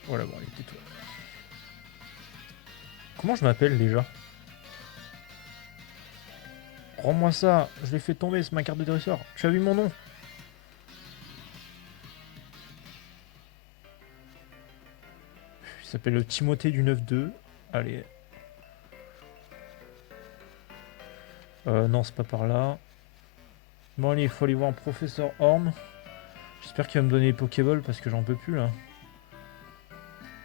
Voilà, bon, allez, tais-toi. Comment je m'appelle déjà? Rends-moi ça. Je l'ai fait tomber, c'est ma carte de dresseur. Tu as vu mon nom? Il s'appelle Timothée du 9-2. Allez. Non, c'est pas par là. Bon, allez, il faut aller voir Professeur Orm. J'espère qu'il va me donner les Pokéballs parce que j'en peux plus là.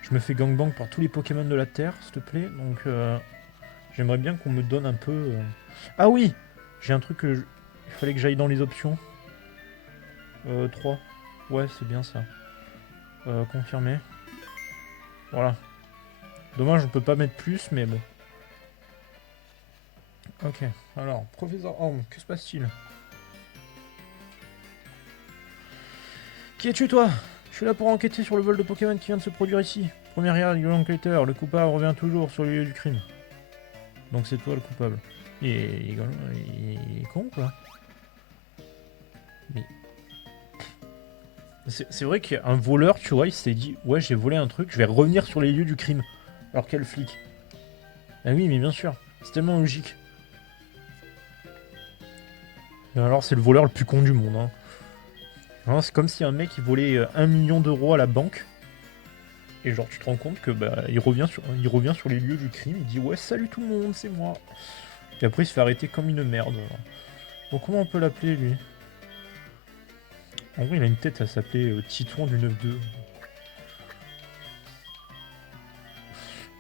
Je me fais gangbang par tous les Pokémon de la Terre, s'il te plaît. Donc, j'aimerais bien qu'on me donne un peu... Ah oui! J'ai un truc que... Il fallait que j'aille dans les options. 3. Ouais, c'est bien ça. Confirmer. Voilà. Dommage, on peut pas mettre plus, mais bon. Ok. Alors, Professeur Orm, que se passe-t-il? Qui es-tu, toi? Je suis là pour enquêter sur le vol de Pokémon qui vient de se produire ici. Première garde, l'enquêteur. Le coupable revient toujours sur le lieu du crime. Donc c'est toi le coupable. Il est con, quoi. Mais... C'est vrai qu'un voleur, tu vois, il s'est dit « Ouais, j'ai volé un truc, je vais revenir sur les lieux du crime. » Alors quel flic? Ah oui, mais bien sûr. C'est tellement logique. Et alors c'est le voleur le plus con du monde, hein. C'est comme si un mec il volait 1 million d'euros à la banque. Et genre tu te rends compte que bah il revient sur les lieux du crime, il dit ouais salut tout le monde, c'est moi. Et après il se fait arrêter comme une merde. Bon comment on peut l'appeler lui? En vrai il a une tête à s'appeler Titouan du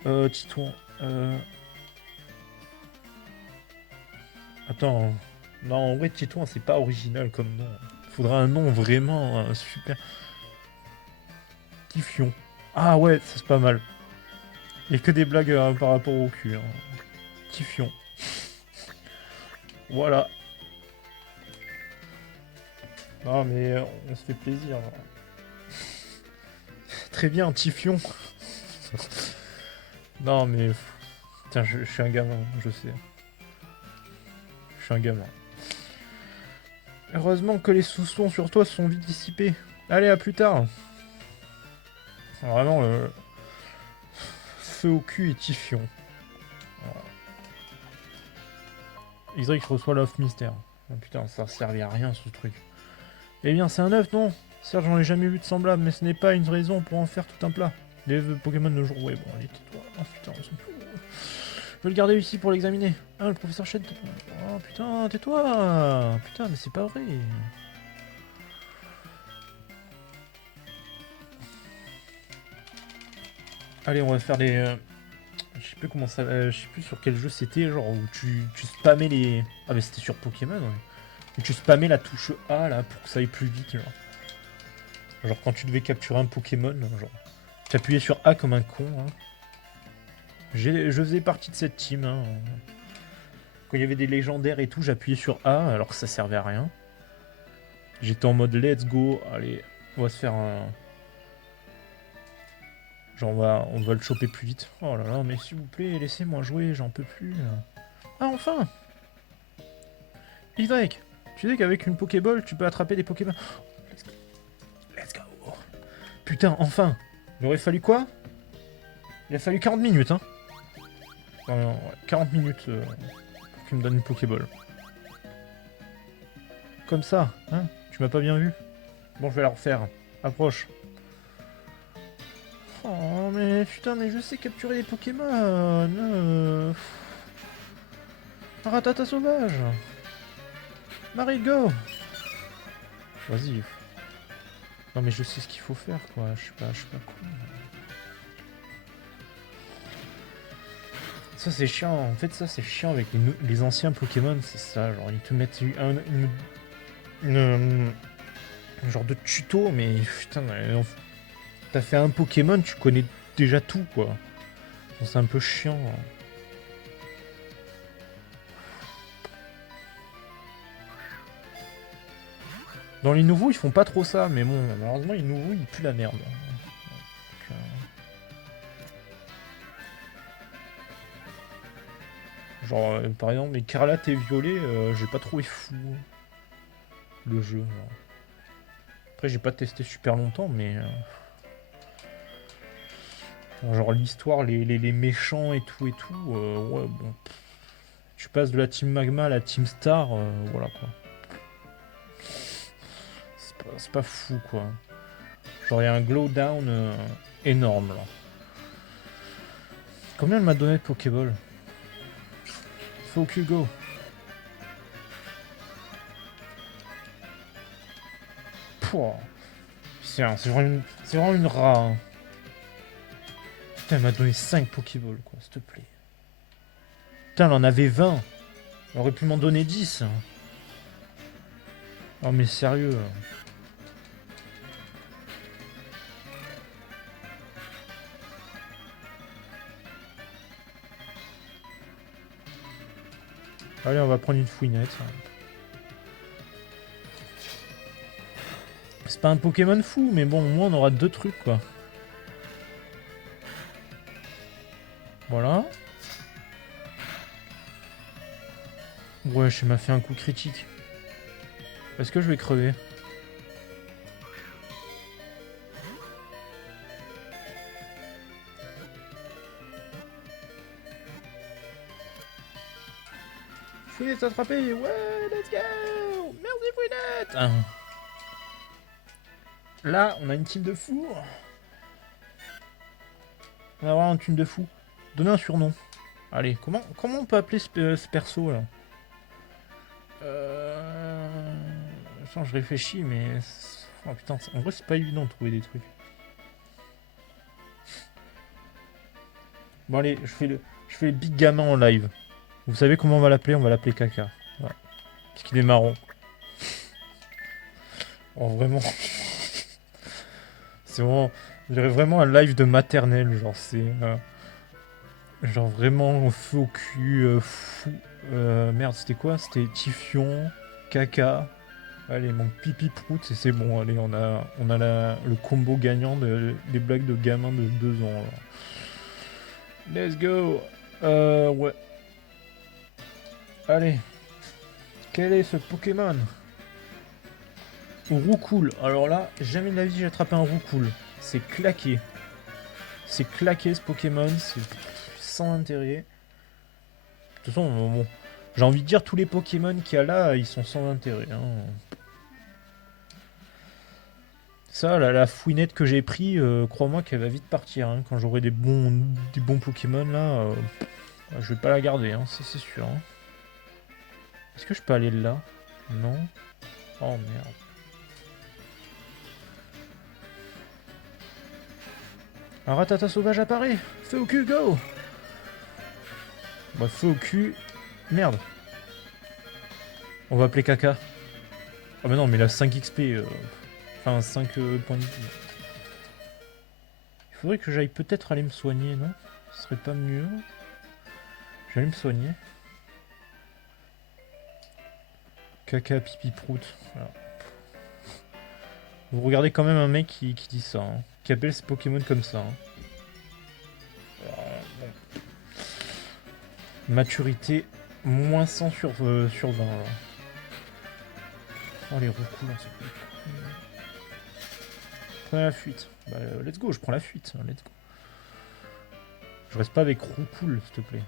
9-2. Titouan. Attends. Non en vrai Titouan c'est pas original comme nom. Faudra un nom vraiment super. Tifion. Ah ouais, ça c'est pas mal. Il y a que des blagues par rapport au cul. Hein. Tifion. Voilà. Non mais on se fait plaisir. très bien, Typhion. Non mais... Tiens, je suis un gamin, je sais. Je suis un gamin. Heureusement que les soupçons sur toi sont vite dissipés. Allez, à plus tard. Vraiment, feu au cul et Typhion. Isaac reçoit l'offre mystère. Oh, putain, ça servait à rien ce truc. Eh bien, c'est un œuf, non? Certes, j'en ai jamais vu de semblable, mais ce n'est pas une raison pour en faire tout un plat. Les œufs Pokémon de jour. Ouais, bon, allez, tais-toi. Oh putain, on s'en fout. Je vais le garder ici pour l'examiner. Ah, le professeur Shed. Oh putain, tais-toi. Putain, mais c'est pas vrai. Allez, on va faire des... Je sais plus comment ça... je sais plus sur quel jeu c'était, genre où tu spammais les... Ah mais c'était sur Pokémon, ouais. Où tu spammais la touche A, là, pour que ça aille plus vite, genre. Genre quand tu devais capturer un Pokémon, genre... Tu appuyais sur A comme un con, hein. Je faisais partie de cette team, hein. Quand il y avait des légendaires et tout, j'appuyais sur A, alors que ça servait à rien. J'étais en mode let's go, allez, on va se faire un... Genre on va le choper plus vite. Oh là là, mais s'il vous plaît, laissez-moi jouer, j'en peux plus. Ah enfin Isaac, tu sais qu'avec une Pokéball, tu peux attraper des Pokémon. Let's go. Putain, enfin. Il aurait fallu quoi? Il a fallu 40 minutes, hein. Non, ouais, 40 minutes pour qu'il me donne une Pokéball. Comme ça, hein. Tu m'as pas bien vu? Bon, je vais la refaire. Approche. Oh, mais putain, mais je sais capturer des Pokémon. Ratata sauvage. Marigo. Vas-y. Non, mais je sais ce qu'il faut faire, quoi. Je suis pas con. Ça, c'est chiant. En fait, ça, c'est chiant avec les anciens Pokémon. C'est ça. Genre, ils te mettent une genre de tuto, mais putain, t'as fait un Pokémon, tu connais déjà tout, quoi. C'est un peu chiant. Dans les nouveaux, ils font pas trop ça, mais bon, malheureusement, les nouveaux, ils puent la merde. Donc, genre, par exemple, Écarlate et Violet, j'ai pas trouvé fou le jeu. Genre. Après, j'ai pas testé super longtemps, mais... genre l'histoire, les méchants et tout, ouais, bon. Tu passes de la Team Magma à la Team Star, voilà, quoi. C'est pas fou, quoi. Genre, il y a un glow down énorme, là. Combien elle m'a donné de Pokéball? Faut que go. Pouah. C'est vraiment une rat. Hein. Putain, elle m'a donné 5 Pokéballs, quoi, s'il te plaît. Putain, elle en avait 20. Elle aurait pu m'en donner 10. Hein. Oh, mais sérieux. Allez, on va prendre une fouinette. C'est pas un Pokémon fou, mais bon, au moins on aura 2 trucs, quoi. Voilà. Ouais, je m'a fait un coup critique. Est-ce que je vais crever? Fouinette attrapé. Ouais, let's go. Merci Fouinette. Ah. Là, on a une team de fous. On va avoir une team de fous. Donnez un surnom. Allez, comment on peut appeler ce perso là? Attends, je réfléchis, mais... Oh putain, en vrai c'est pas évident de trouver des trucs. Bon allez, je fais le Big Gamin en live. Vous savez comment on va l'appeler? On va l'appeler Caca. Voilà. Parce qu'il est marrant. Oh vraiment... c'est vraiment... Je dirais vraiment un live de maternelle, genre c'est... genre vraiment feu au cul, fou... merde, c'était quoi? C'était Typhion, Caca... Allez, mon pipi prout et c'est bon. Allez, on a le combo gagnant des blagues de gamins de 2 ans. Alors. Let's go. Ouais. Allez. Quel est ce Pokémon? Roucoule. Alors là, jamais de la vie j'ai attrapé un Roucoule. C'est claqué. C'est claqué ce Pokémon. C'est sans intérêt. De toute façon, bon, j'ai envie de dire tous les Pokémon qu'il y a là, ils sont sans intérêt. Hein. Ça, la fouinette que j'ai pris, crois-moi qu'elle va vite partir. Hein. Quand j'aurai des bons Pokémon là, je vais pas la garder, hein, ça c'est sûr. Hein. Est-ce que je peux aller là? Non. Oh merde. Un Rattata sauvage apparaît. Feu au cul, go. Bah feu au cul. Merde. On va appeler Kaka. Ah bah non, mais il a 5 XP. Enfin, 5 points de vie. Il faudrait que j'aille peut-être aller me soigner, non? Ce serait pas mieux. Je vais aller me soigner. Caca, pipi, prout. Voilà. Vous regardez quand même un mec qui dit ça, hein, qui appelle ses Pokémon comme ça. Hein. Bon. Maturité, moins 100 sur 20. Là. Oh les roucous, là, c'est cool. Prenez la fuite. Bah, let's go, je prends la fuite. Let's go. Je reste pas avec roucoule, s'il te plaît.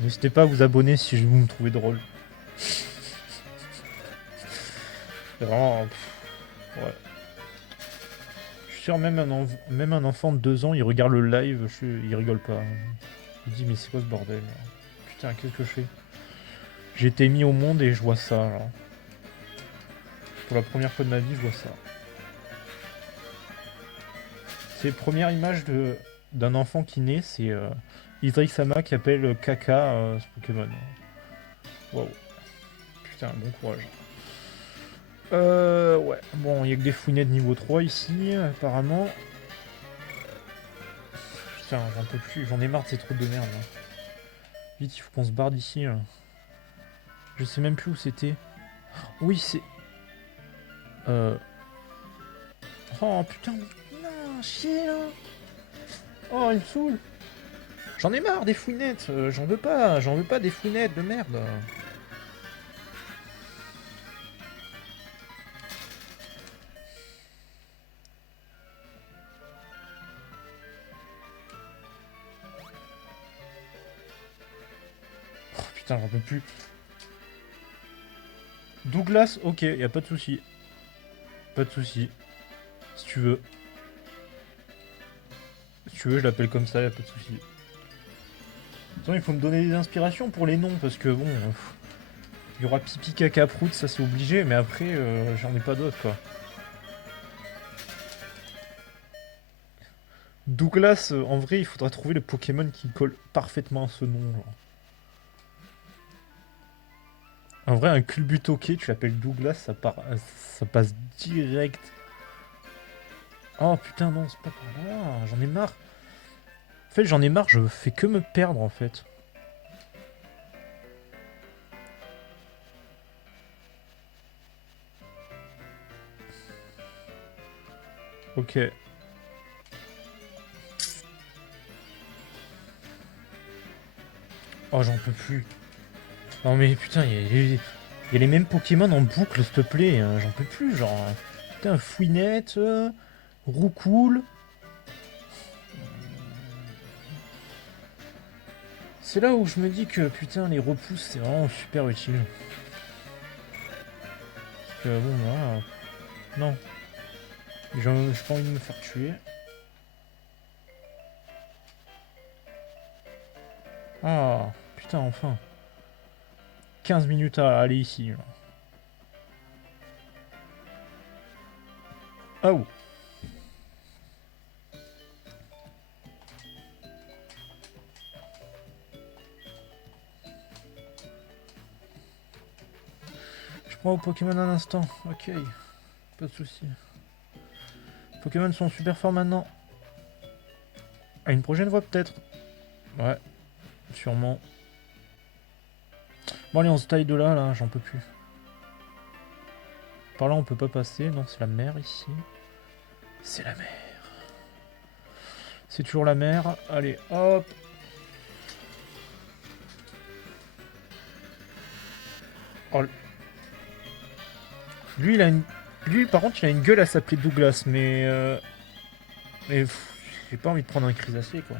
N'hésitez pas à vous abonner si vous me trouvez drôle. C'est vraiment... ouais. Je suis sûr, même un enfant de 2 ans, il regarde le live, il rigole pas. Il dit, mais c'est quoi ce bordel? Putain, qu'est-ce que je fais? J'ai été mis au monde et je vois ça. Là. Pour la première fois de ma vie, je vois ça. C'est la première image d'un enfant qui naît, c'est Idris-sama qui appelle Kaka ce Pokémon. Waouh. Putain, bon courage. Ouais. Bon, il n'y a que des fouinettes de niveau 3 ici, apparemment. Putain, j'en peux plus, j'en ai marre de ces trucs de merde. Là. Vite, il faut qu'on se barre d'ici. Je sais même plus où c'était. Oui, c'est... Oh putain, non, chier là. Oh, il me saoule. J'en ai marre des fouinettes, j'en veux pas des fouinettes de merde. Oh putain, j'en peux plus. Douglas, ok, y a pas de souci. Pas de souci. Si tu veux. Si tu veux, je l'appelle comme ça, y a pas de souci. Attends, il faut me donner des inspirations pour les noms, parce que bon... il y aura pipi, caca, prout, ça c'est obligé, mais après, j'en ai pas d'autres, quoi. Douglas, en vrai, il faudra trouver le Pokémon qui colle parfaitement à ce nom. Genre. En vrai, un culbutoqué, tu l'appelles Douglas, ça passe direct. Oh putain, non, c'est pas par là, j'en ai marre. En fait, j'en ai marre, je fais que me perdre, en fait. Ok. Oh, j'en peux plus. Non mais putain, il y a les mêmes Pokémon en boucle, s'il te plaît. J'en peux plus, genre. Putain, Fouinette, Roucoule. C'est là où je me dis que putain, les repousses, c'est vraiment super utile. Parce que bon, voilà. Non. J'ai pas envie de me faire tuer. Ah, putain, enfin. 15 minutes à aller ici. Oh. Je prends au Pokémon un instant. Ok. Pas de soucis. Les Pokémon sont super forts maintenant. À une prochaine fois peut-être. Ouais. Sûrement. Bon allez, on se taille de là, là, j'en peux plus. Par là on peut pas passer, non c'est la mer ici. C'est la mer. C'est toujours la mer. Allez, hop. Oh. Lui, lui, par contre, il a une gueule à s'appeler Douglas, mais... Mais j'ai pas envie de prendre un Crisacé, quoi.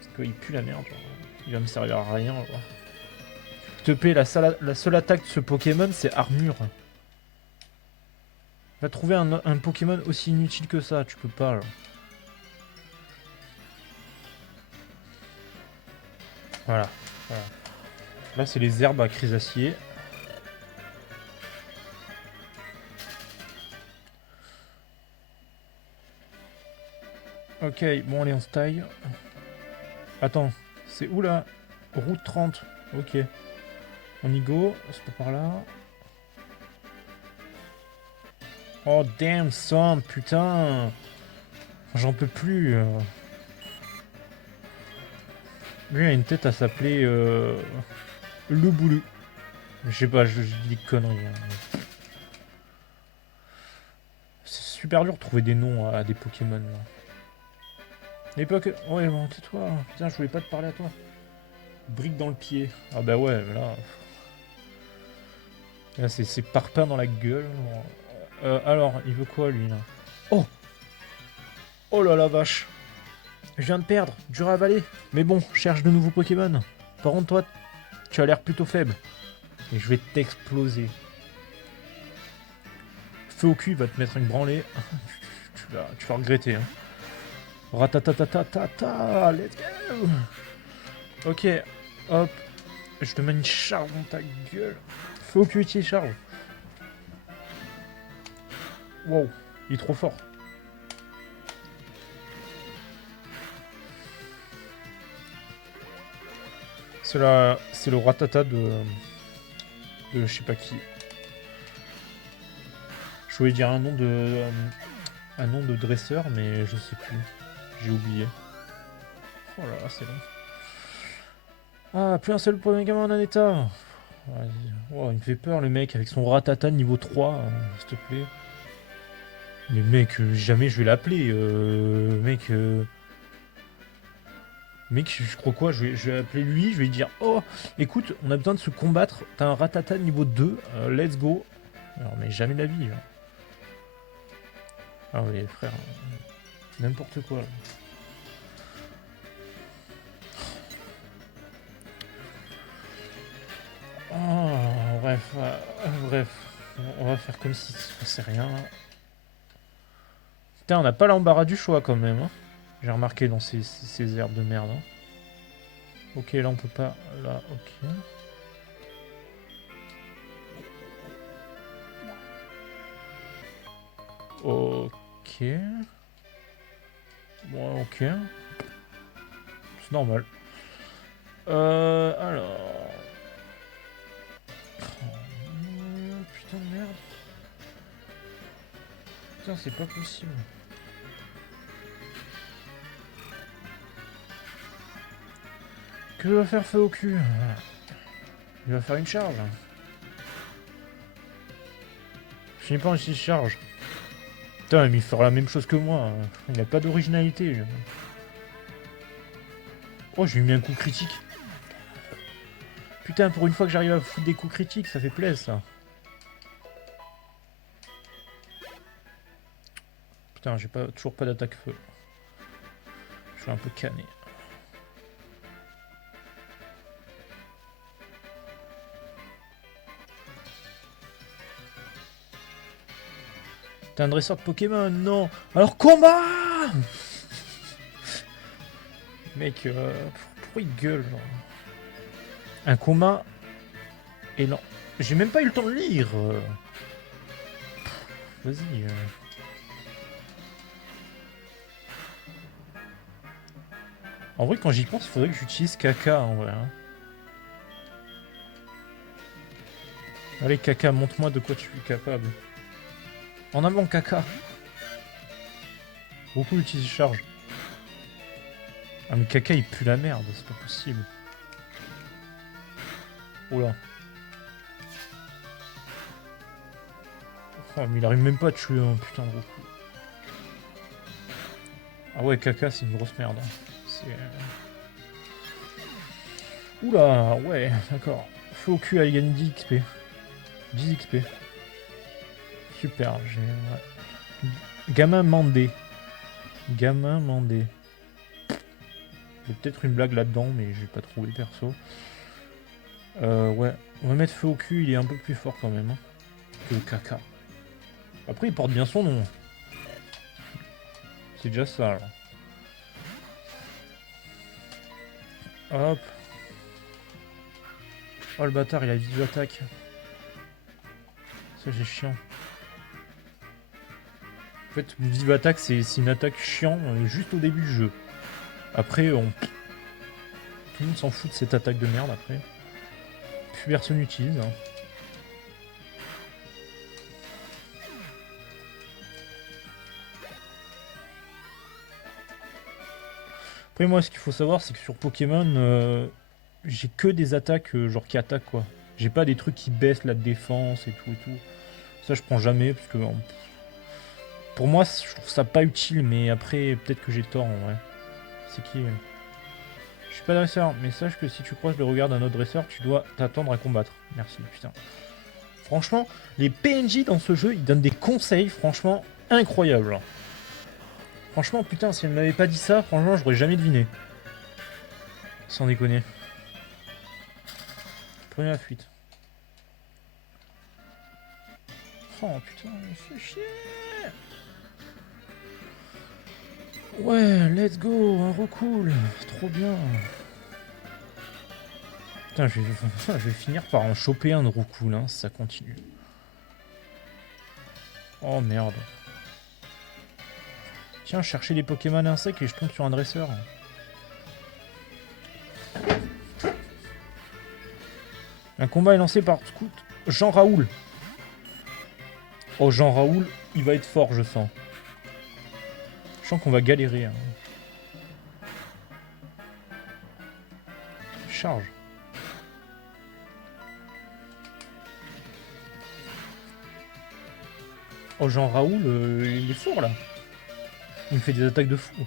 Parce qu'il pue la merde, genre. Il va me servir à rien, quoi. S'il te plaît, la seule attaque de ce Pokémon, c'est armure. Va trouver un Pokémon aussi inutile que ça, tu peux pas, là. Voilà. Là, c'est les herbes à Crisacier. Ok, bon, allez, on se taille. Attends, c'est où là? Route 30. Ok. On y go. C'est pas par là. Oh, damn, son, putain. J'en peux plus. Lui a une tête à s'appeler Louboulou. Je sais pas, je dis des conneries. Hein. C'est super dur de trouver des noms à des Pokémon. Là. L'époque. Ouais, bon, tais-toi. Putain, je voulais pas te parler à toi. Brique dans le pied. Ah bah ouais, là. Là, c'est parpaing dans la gueule. Alors, il veut quoi lui là? Oh! Oh là la vache! Je viens de perdre, dur à avaler. Mais bon, cherche de nouveaux Pokémon. Par contre, toi, tu as l'air plutôt faible. Et je vais t'exploser. Feu au cul, il va te mettre une branlée. tu vas regretter. Hein. Ratatatatata, let's go! Ok, hop. Je te mets une charge dans ta gueule. Feu au cul, utilise charge. Wow, il est trop fort. C'est le Ratata de je sais pas qui. Je voulais dire un nom de dresseur, mais je sais plus. J'ai oublié. Oh là là, c'est long. Ah, plus un seul Pokémon en état. Oh, il me fait peur le mec avec son Ratata niveau 3, s'il te plaît. Mais mec, jamais je vais l'appeler. Mec, je crois quoi, je vais appeler lui, je vais lui dire oh, écoute, on a besoin de se combattre. T'as un Ratata niveau 2, let's go. Alors, mais jamais de la vie. Là. Ah oui, frère. N'importe quoi. Là. Oh, bref. On va faire comme si c'est rien. Putain, on n'a pas l'embarras du choix quand même. Hein. J'ai remarqué dans ces herbes de merde. Hein. Ok, là on peut pas. Là, ok. Ok. Bon, ok. C'est normal. Alors. Oh, putain de merde. Putain, c'est pas possible. Que va faire feu au cul? Il va faire une charge. Je sais pas en si charge. Putain, mais il fera la même chose que moi. Il a pas d'originalité. Oh, j'ai mis un coup critique. Putain, pour une fois que j'arrive à foutre des coups critiques, ça fait plaisir ça. Putain, j'ai toujours pas d'attaque feu. Je suis un peu canné. T'es un dresseur de Pokémon, non. Alors combat. Mec, pourquoi il gueule genre. Un combat. Et non. J'ai même pas eu le temps de lire. Vas-y. En vrai, quand j'y pense, il faudrait que j'utilise Kaka en vrai. Hein. Allez, Kaka, montre-moi de quoi tu es capable. En avant, Kaka. Beaucoup utilise charge. Ah mais Kaka il pue la merde, c'est pas possible. Oula. Oh mais il arrive même pas à tuer un putain de Roku. Ah ouais, Kaka c'est une grosse merde. C'est... Oula, ouais, d'accord. Feu au cul, elle gagne 10 XP. 10 XP. Super, j'ai... Ouais. Gamin mandé. Gamin mandé. Il y a peut-être une blague là-dedans, mais j'ai pas trouvé perso. Ouais, on va mettre feu au cul, il est un peu plus fort quand même. Hein, que Kaka. Après, il porte bien son nom. C'est déjà ça, alors. Hop. Oh, le bâtard, il a vive attaque. Ça, c'est chiant. En fait, vive attaque, c'est une attaque chiant juste au début du jeu. Après, tout le monde s'en fout de cette attaque de merde, après. Plus personne n'utilise. Hein. Après, moi, ce qu'il faut savoir, c'est que sur Pokémon, j'ai que des attaques genre qui attaquent, quoi. J'ai pas des trucs qui baissent la défense et tout et tout. Ça, je prends jamais, parce que pour moi, je trouve ça pas utile, mais après, peut-être que j'ai tort, en vrai. C'est qui Je suis pas dresseur, mais sache que si tu croises le regard d'un autre dresseur, tu dois t'attendre à combattre. Merci, putain. Franchement, les PNJ dans ce jeu, ils donnent des conseils, franchement, incroyables. Franchement, putain, si elle ne m'avait pas dit ça, franchement, j'aurais jamais deviné. Sans déconner. Prenez la fuite. Oh putain, il fait chier. Ouais, let's go, un recool. Trop bien. Putain, je vais finir par en choper un de recool, hein, si ça continue. Oh merde. Tiens, chercher des Pokémon insectes et je tombe sur un dresseur. Un combat est lancé par Scout Jean Raoul. Oh, Jean Raoul, il va être fort, je sens. Je sens qu'on va galérer. Hein. Charge. Oh, Jean Raoul, il est fort là. Il me fait des attaques de fou.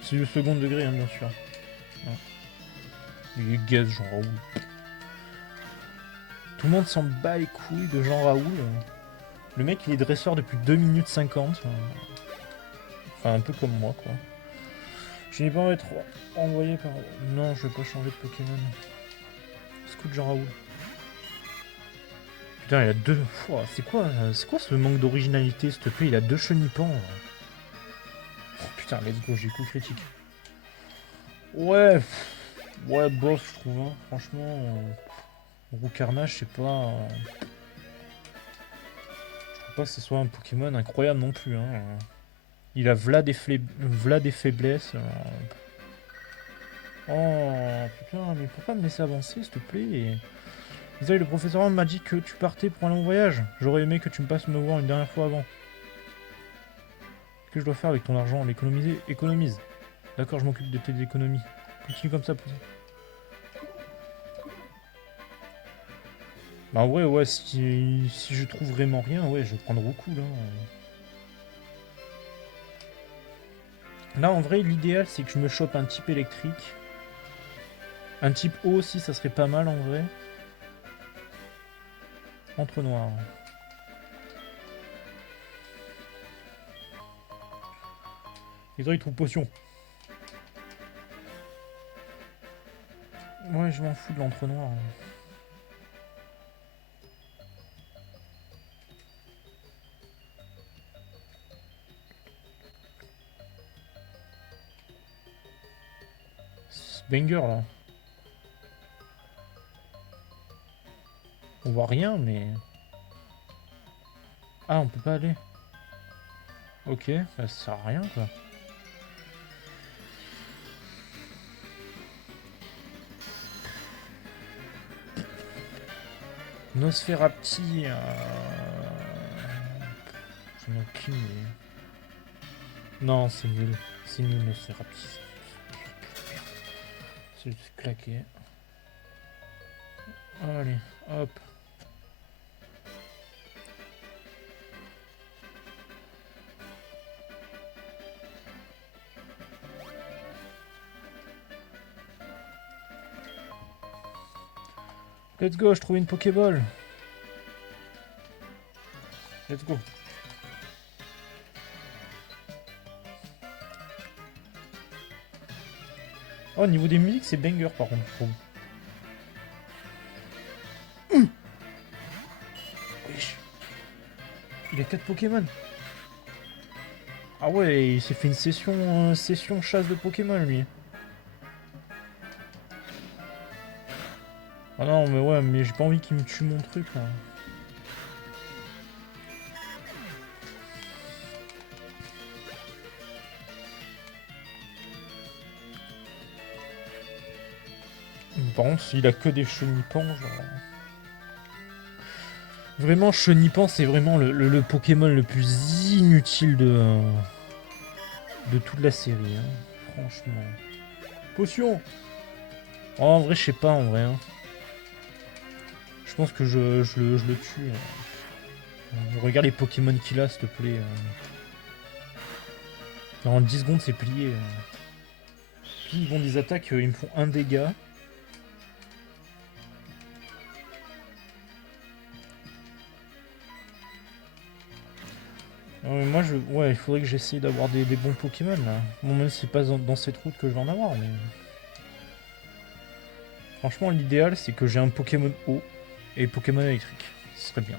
C'est le second degré, hein, bien sûr. Ouais. Il est gaz, Jean Raoul. Tout le monde s'en bat les couilles de Jean Raoul. Le mec, il est dresseur depuis 2 minutes 50. Enfin, un peu comme moi, quoi. Je n'ai pas envie d'être envoyé par... Non, je vais pas changer de Pokémon. Scout Jean Raoul. Putain, il a deux... C'est quoi ce manque d'originalité, s'il te plaît? Il a 2 chenipans. Oh, putain, let's go, j'ai coup critique. Ouais, ouais, bof, je trouve, hein. Franchement... Roux Carnage, je sais pas... Je trouve pas que ce soit un Pokémon incroyable non plus, hein. Il a v'là des faiblesses. Oh, putain, mais pourquoi me laisser avancer, s'il te plaît? Désolé, le professeur m'a dit que tu partais pour un long voyage. J'aurais aimé que tu me passes me voir une dernière fois avant. Qu'est-ce que je dois faire avec ton argent? L'économiser? Économise. D'accord, je m'occupe de tes économies. Continue comme ça, poussin. Bah en vrai, ouais, si je trouve vraiment rien, ouais, je vais prendre beaucoup, là. Là, en vrai, l'idéal, c'est que je me chope un type électrique. Un type eau aussi, ça serait pas mal, en vrai. Entre noir. Les trouve potion. Ouais, je m'en fous de l'entre-noir. Ce banger là. On voit rien, mais... Ah, on peut pas aller. Ok, bah, ça sert à rien quoi. Nosferapti. J'en ai aucune idée. Non, c'est nul. C'est nul Nosferapti. C'est claqué. Allez, hop. Let's go, je trouve une Pokéball. Let's go. Oh, au niveau des musiques, c'est banger par contre, je trouve. Wesh. Il a 4 Pokémon. Ah ouais, il s'est fait une session chasse de Pokémon lui. Ah non, mais ouais, mais j'ai pas envie qu'il me tue mon truc là. Par contre, s'il a que des chenipans, genre... Vraiment, Chenipan, c'est vraiment le Pokémon le plus inutile de toute la série, hein. Franchement. Potion. Oh, en vrai, je sais pas, en vrai. Hein. Je pense que je le tue. Regarde les Pokémon qu'il a, s'il te plaît. En 10 secondes, c'est plié. Puis ils vont des attaques, ils me font 1 dégât. Moi, ouais, il faudrait que j'essaye d'avoir des bons Pokémon là. Bon, même si c'est pas dans cette route que je vais en avoir, mais. Franchement, l'idéal c'est que j'ai un Pokémon eau et Pokémon électrique. Ce serait bien.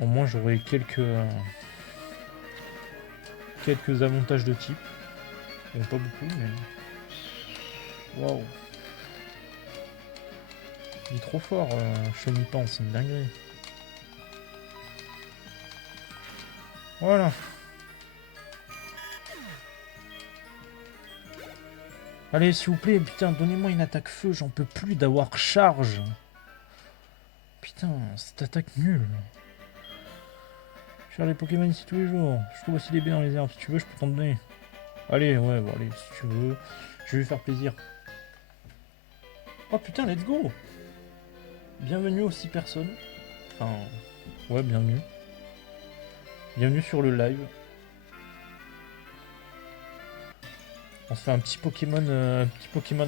Au moins, j'aurais quelques avantages de type. Bon, pas beaucoup, mais. Waouh! Il est trop fort, Chenipan, c'est une dinguerie. Voilà. Allez, s'il vous plaît, putain, donnez-moi une attaque feu, j'en peux plus d'avoir charge. Putain, cette attaque nulle. Je fais les Pokémon ici tous les jours. Je trouve aussi des baies dans les herbes. Si tu veux, je peux t'en donner. Allez, ouais, bon, allez, si tu veux. Je vais lui faire plaisir. Oh putain, let's go! Bienvenue aux 6 personnes. Enfin, ouais, bienvenue. Bienvenue sur le live. On se fait un petit Pokémon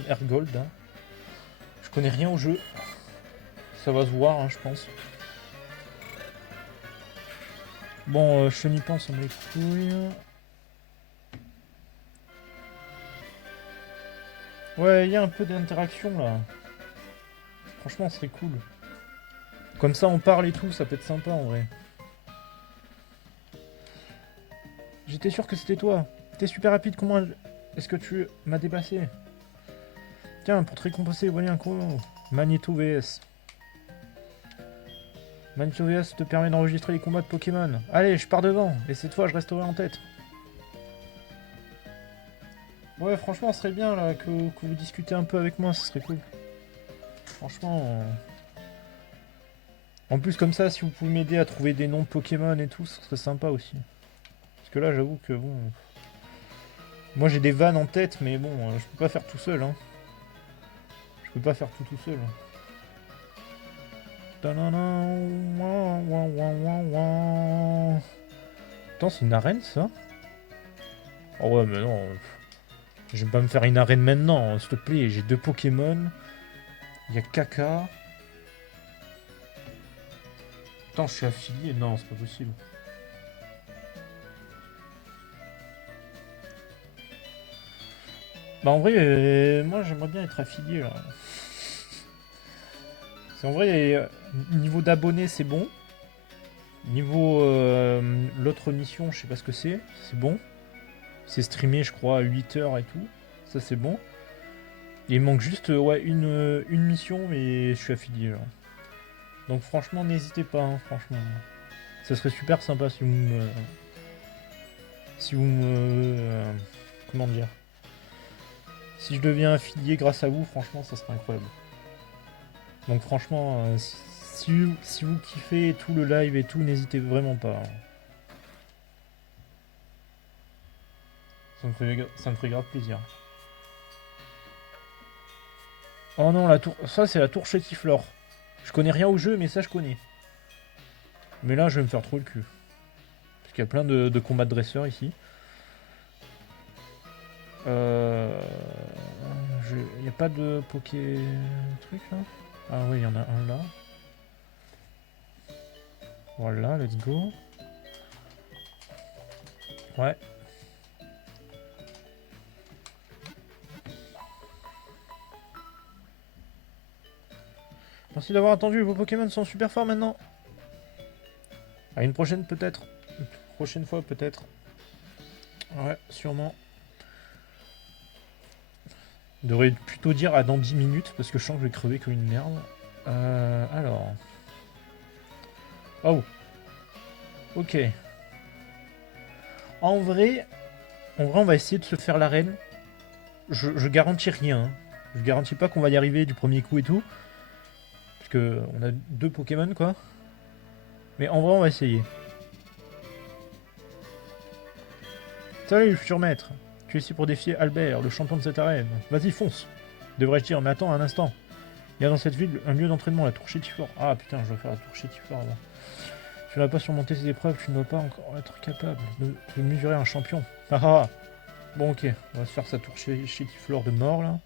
Airgold. Hein. Je connais rien au jeu. Ça va se voir, hein, je pense. Bon, Chenipan, ça me les couilles. Ouais, il y a un peu d'interaction là. Franchement, ce serait cool. Comme ça, on parle et tout, ça peut être sympa en vrai. J'étais sûr que c'était toi. T'es super rapide, comment est-ce que tu m'as dépassé? Tiens, pour te récompenser, voilà un chrono. Magneto VS. Magneto VS te permet d'enregistrer les combats de Pokémon. Allez, je pars devant, et cette fois, je resterai en tête. Ouais, franchement, ce serait bien là que vous discutez un peu avec moi, ce serait cool. Franchement... En plus, comme ça, si vous pouvez m'aider à trouver des noms de Pokémon et tout, ce serait sympa aussi. Parce que là, j'avoue que bon... Moi, j'ai des vannes en tête, mais bon, je peux pas faire tout seul, hein. Je peux pas faire tout seul. Attends, c'est une arène, ça? Oh ouais, mais non... Je vais pas me faire une arène maintenant, s'il te plaît. J'ai 2 Pokémon. Il y a Kaka. Attends, je suis affilié? Non, c'est pas possible. Bah en vrai, moi j'aimerais bien être affilié là. C'est en vrai, niveau d'abonnés c'est bon. Niveau l'autre mission, je sais pas ce que c'est bon. C'est streamé je crois à 8 heures et tout. Ça c'est bon. Il manque juste ouais, une mission mais je suis affilié là. Donc franchement n'hésitez pas, hein, franchement. Ça serait super sympa si vous me... comment dire? Si je deviens affilié grâce à vous, franchement ça serait incroyable. Donc franchement, si vous kiffez tout le live et tout, n'hésitez vraiment pas. Hein. Ça me ferait grave plaisir. Oh non, la tour. Ça, c'est la tour Chétiflore. Je connais rien au jeu, mais ça, je connais. Mais là, je vais me faire trop le cul. Parce qu'il y a plein de combats de dresseurs ici. Il n'y a pas de poké... truc là? Ah oui, il y en a un là. Voilà, let's go. Ouais. Merci d'avoir attendu, vos Pokémon sont super forts maintenant. À une prochaine peut-être. Une prochaine fois peut-être. Ouais, sûrement. On devrait plutôt dire à dans 10 minutes parce que je sens que je vais crever comme une merde. Alors. Oh. Ok. En vrai, on va essayer de se faire l'arène. Je garantis rien. Hein. Je garantis pas qu'on va y arriver du premier coup et tout. Parce que on a 2 Pokémon quoi. Mais en vrai, on va essayer. Salut, futur maître. Tu es ici pour défier Albert, le champion de cette arène. Vas-y, fonce. Devrais-je dire, mais attends un instant. Il y a dans cette ville un lieu d'entraînement, la tour Chétiflore. Ah putain, je dois faire la tour Chétiflore avant. Tu n'as pas surmonté ces épreuves, tu ne dois pas encore être capable de mesurer un champion. Ah ah. Bon ok, on va se faire sa tour Chétiflore de mort là.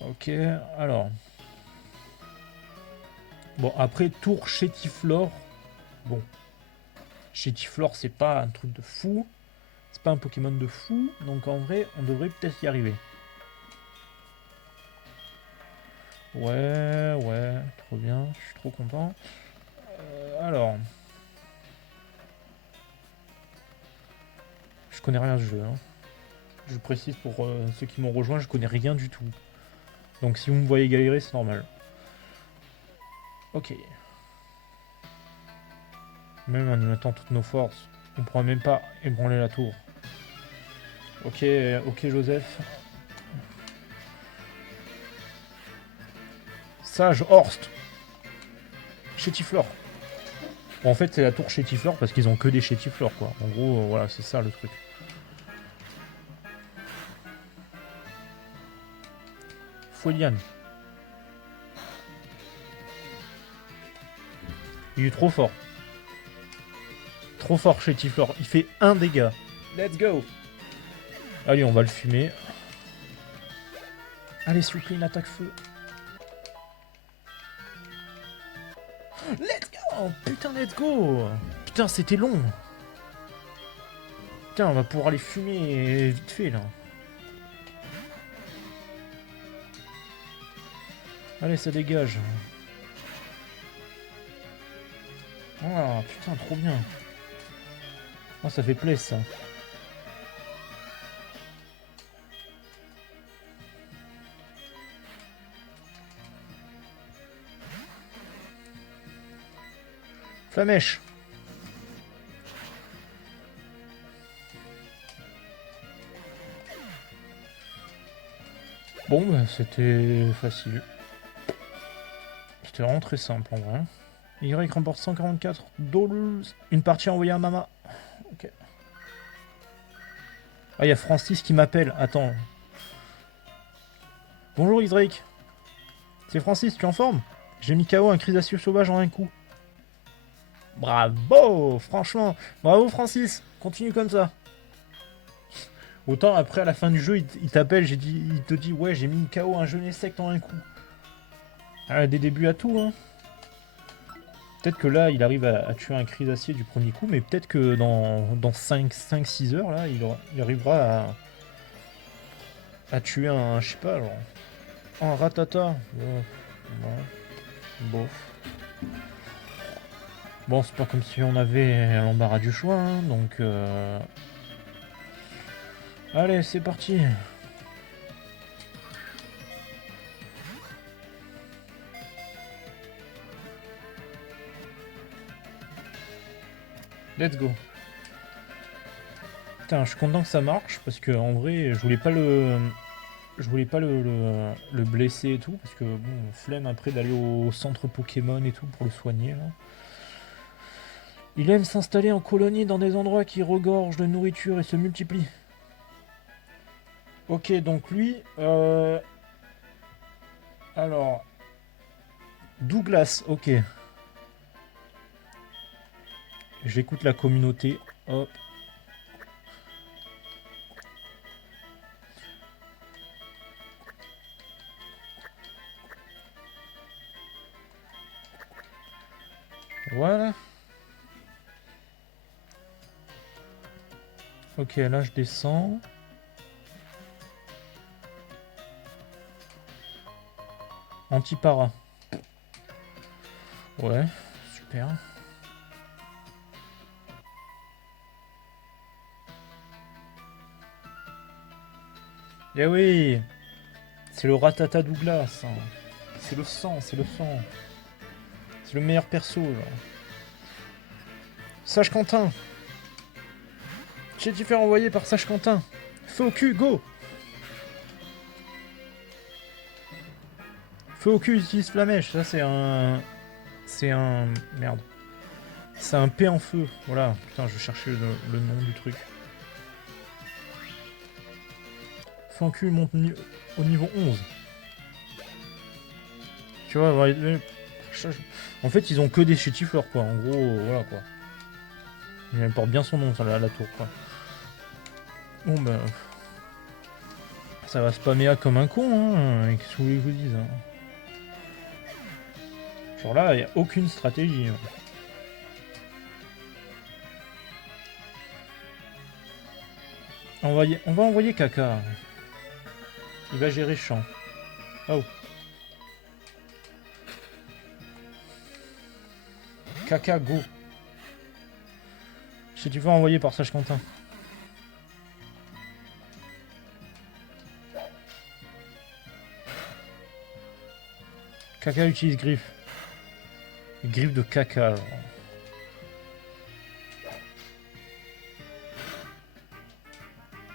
Ok, alors. Bon, après tour Chétiflore. Bon. Chétiflore, c'est pas un truc de fou. C'est pas un Pokémon de fou. Donc en vrai, on devrait peut-être y arriver. Ouais, trop bien. Je suis trop content. Alors. Je connais rien à ce jeu. Hein. Je précise pour ceux qui m'ont rejoint, je connais rien du tout. Donc si vous me voyez galérer, c'est normal. Ok. Même en y mettant toutes nos forces, on pourra même pas ébranler la tour. Ok, ok Joseph. Sage Horst. Chétiflore. Bon, en fait, c'est la tour Chétiflore parce qu'ils ont que des Chétiflores, quoi. En gros, voilà, c'est ça le truc. Foueliane. Il est trop fort. Trop fort Chétiflore. Il fait 1 dégât. Let's go. Allez, on va le fumer. Allez, s'il vous plaît, une attaque feu. Let's go. Putain, let's go. Putain, c'était long. Putain, on va pouvoir les fumer vite fait, là. Allez, ça dégage. Ah, putain, trop bien. Ah, ça fait plaisir, ça. Flamèche. Bon, bah, c'était facile. C'était vraiment très simple, en vrai. Y remporte 144 $. Une partie envoyée à Mama. Ok. Ah, il y a Francis qui m'appelle. Attends. Bonjour Isdrake. C'est Francis, tu es en forme? J'ai mis KO un Chrysacieux sauvage en un coup. Bravo, franchement. Bravo Francis. Continue comme ça. Autant après à la fin du jeu, il t'appelle, il te dit ouais j'ai mis KO un jeune insecte en un coup. Ah, des débuts à tout hein. Peut-être que là il arrive à tuer un Chrysacier du premier coup, mais peut-être que dans 5-6 heures là, il arrivera à tuer un, je sais pas, genre, un Ratata. Bof. Bon, c'est pas comme si on avait l'embarras du choix, hein, donc... Allez, c'est parti. Let's go. Putain, je suis content que ça marche, parce que en vrai, je voulais pas le blesser et tout, parce que bon, flemme après d'aller au centre Pokémon et tout pour le soigner, là. Il aime s'installer en colonie dans des endroits qui regorgent de nourriture et se multiplient. Ok, donc lui... Alors... Douglas, ok. J'écoute la communauté. Hop. Voilà. Ok, là je descends. Anti-para. Ouais, super. Eh oui, c'est le Ratata Douglas. Hein. C'est le sang, c'est le sang. C'est le meilleur perso, genre. Sage Quentin. J'ai été fait renvoyer par Sage Quentin. Feu au cul, go. Feu au cul, utilise Flamèche. Ça, c'est un... C'est un... Merde. C'est un P en feu. Voilà. Putain, je cherchais le nom du truc. Feu au cul monte au niveau 11. Tu vois, en fait, ils ont que des chétifleurs, quoi. En gros, voilà, quoi. Il porte bien son nom, ça, la tour, quoi. Bon, bah... Ça va spammer A comme un con, hein. Qu'est-ce que vous voulez que je vous dise, hein. Genre là, il n'y a aucune stratégie. Hein. On va envoyer Kaka. Il va gérer champ. Oh. Kaka, go. Si tu veux envoyer par Sage Quentin. Kaka utilise griffe. Griffe de caca. Genre.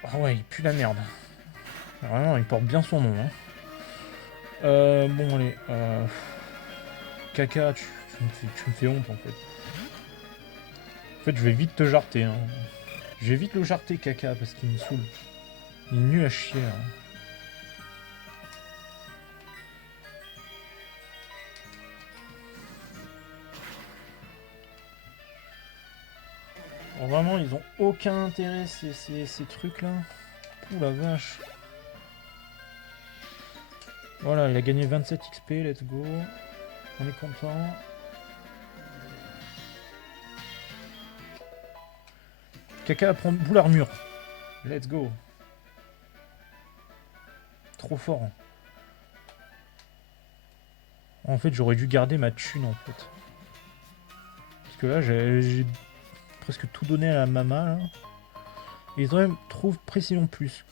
Ah ouais, il pue la merde. Vraiment, il porte bien son nom. Hein. Bon, allez. Kaka, tu me fais honte en fait. En fait, je vais vite te jarter. Hein. Je vais vite le jarter, Kaka, parce qu'il me saoule. Il est nul à chier. Hein. Bon, vraiment, ils ont aucun intérêt, ces trucs-là. Ouh la vache. Voilà, il a gagné 27 XP, let's go. On est content. Kaka va prendre boule armure. Let's go. Trop fort. En fait, j'aurais dû garder ma thune, en fait. Parce que là, j'ai presque tout donné à la mama, là. Et ils même trouvent précision plus.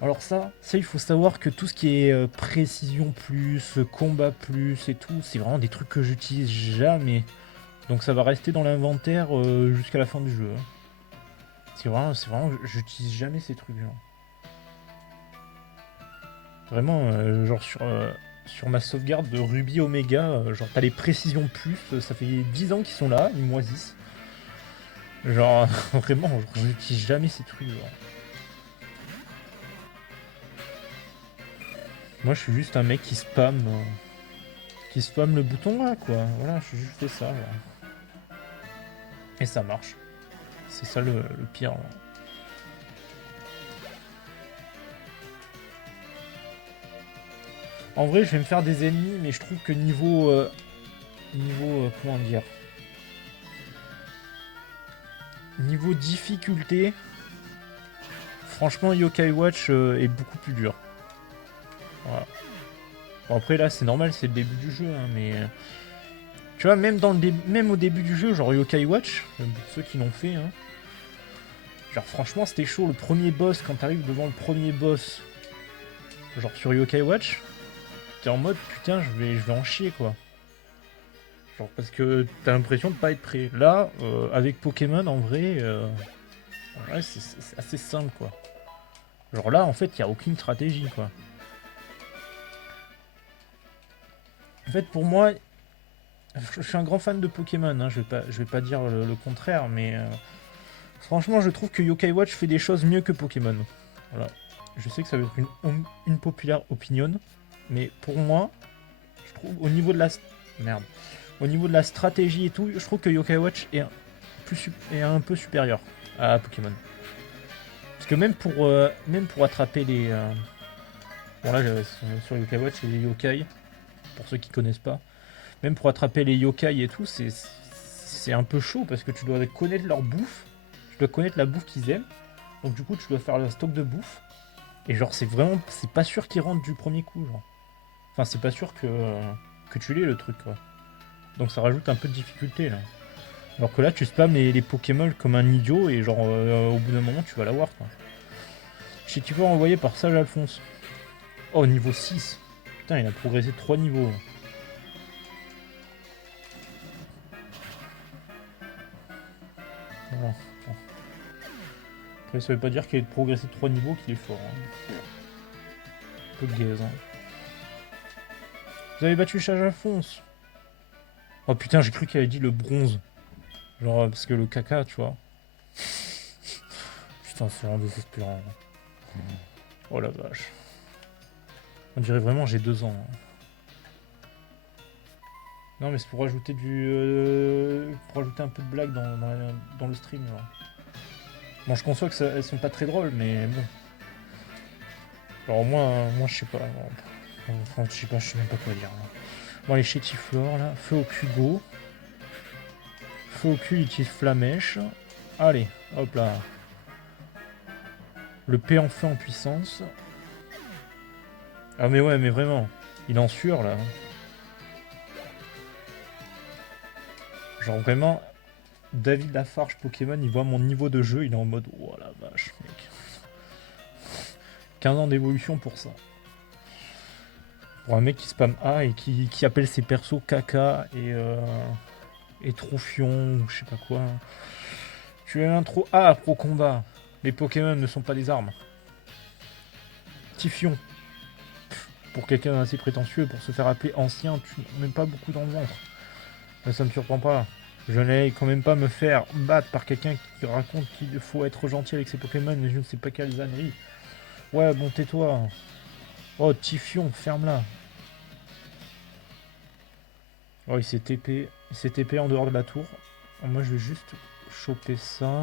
Alors ça, il faut savoir que tout ce qui est précision plus, combat plus et tout, c'est vraiment des trucs que j'utilise jamais. Donc ça va rester dans l'inventaire jusqu'à la fin du jeu. Hein. C'est vraiment, j'utilise jamais ces trucs. Genre. Vraiment, genre sur ma sauvegarde de Ruby Omega, genre t'as les précisions plus, ça fait 10 ans qu'ils sont là, ils moisissent. Genre, vraiment, j'utilise jamais ces trucs. Genre. Moi, je suis juste un mec qui spamme le bouton là, quoi. Voilà, je juste fait ça. Genre. Et ça marche. C'est ça le pire. Là. En vrai, je vais me faire des ennemis, mais je trouve que niveau comment dire, niveau difficulté, franchement, Yokai Watch est beaucoup plus dur. Voilà. Bon, après là, c'est normal, c'est le début du jeu, hein, mais tu vois, même au début du jeu, genre Yokai Watch, ceux qui l'ont fait, hein, genre franchement, c'était chaud. Le premier boss, quand t'arrives devant le premier boss, genre sur Yokai Watch, t'es en mode putain, je vais en chier quoi. Genre parce que t'as l'impression de pas être prêt. Là, avec Pokémon, en vrai, ouais, c'est assez simple quoi. Genre là, en fait, il y a aucune stratégie quoi. En fait, pour moi, je suis un grand fan de Pokémon. Hein, je vais pas dire le contraire, mais franchement, je trouve que Yokai Watch fait des choses mieux que Pokémon. Voilà. je sais que ça va être une populaire opinion, mais pour moi, je trouve au niveau de la... Merde. Au niveau de la stratégie et tout, je trouve que Yokai Watch est un peu supérieur à Pokémon. Parce que même pour attraper les... Bon là, sur Yokai Watch, c'est les yokai, pour ceux qui connaissent pas. Même pour attraper les yokai et tout, c'est un peu chaud, parce que tu dois connaître leur bouffe, tu dois connaître la bouffe qu'ils aiment, donc du coup tu dois faire le stock de bouffe, et genre c'est pas sûr qu'ils rentrent du premier coup, genre. Enfin c'est pas sûr que tu l'aies le truc, quoi. Donc ça rajoute un peu de difficulté, là. Alors que là tu spams les Pokémon comme un idiot, et genre au bout d'un moment tu vas l'avoir, quoi. Chez tu peux envoyer par Sage Alphonse. Oh, niveau 6. Putain, il a progressé de 3 niveaux. Voilà. Bon. Après, ça veut pas dire qu'il a progressé de 3 niveaux qu'il est fort. Hein. Un peu de gaze. Hein. Vous avez battu Sage Alphonse. Oh putain, j'ai cru qu'il avait dit le bronze. Genre, parce que le caca, tu vois. Putain, c'est vraiment désespérant. Oh la vache. On dirait vraiment j'ai 2 ans. Hein. Non, mais c'est pour rajouter pour rajouter un peu de blague dans le stream. Là. Bon, je conçois que elles sont pas très drôles, mais bon. Alors moi je sais pas. Enfin, je sais même pas quoi dire. Là. Bon, les chétiflores là. Feu au Kugo. Feu au cul, il utilise Flamèche. Allez, hop là. Le P en feu en puissance. Ah mais ouais, mais vraiment. Il est en sueur là. Genre vraiment, David Lafarge Pokémon, il voit mon niveau de jeu, il est en mode oh la vache, mec. 15 ans d'évolution pour ça. Pour un mec qui spam A et qui appelle ses persos caca et Trophion ou je sais pas quoi. Tu es un trop A pro combat. Les Pokémon ne sont pas des armes. Typhion. Pour quelqu'un d'assez prétentieux, pour se faire appeler ancien, tu n'as même pas beaucoup dans le ventre. Mais ça me surprend pas. Je n'allais quand même pas me faire battre par quelqu'un qui raconte qu'il faut être gentil avec ses Pokémon, mais je ne sais pas quelles âneries. Ouais, bon, tais-toi. Oh, Typhion, ferme-la. Oh, il s'est TP. Il s'est TP en dehors de la tour. Moi, je vais juste choper ça.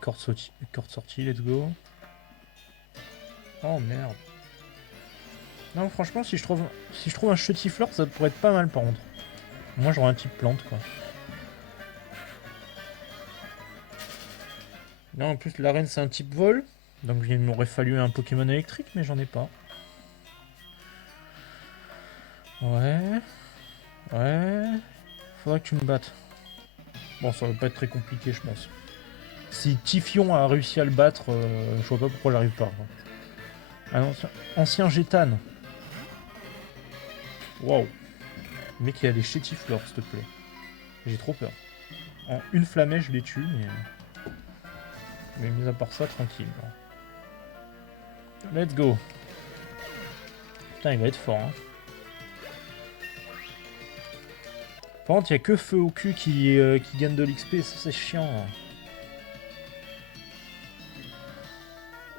Corde sortie, let's go. Oh, merde. Non, franchement, si je trouve un Chetifleur, ça pourrait être pas mal, par contre. Moi, j'aurais un type plante, quoi. Là, en plus, l'arène, c'est un type vol. Donc, il m'aurait fallu un Pokémon électrique, mais j'en ai pas. Ouais. Ouais. Faudrait que tu me battes. Bon, ça va pas être très compliqué, je pense. Si Typhion a réussi à le battre, je vois pas pourquoi j'arrive pas. Un ancien Gétane. Waouh. Le mec, il a des chétiflores, s'il te plaît. J'ai trop peur. En une flamèche, je les tue, mais mis à part ça, tranquille. Let's go. Putain, il va être fort. Hein. Par contre, il n'y a que Feu au cul qui gagne de l'XP, ça c'est chiant.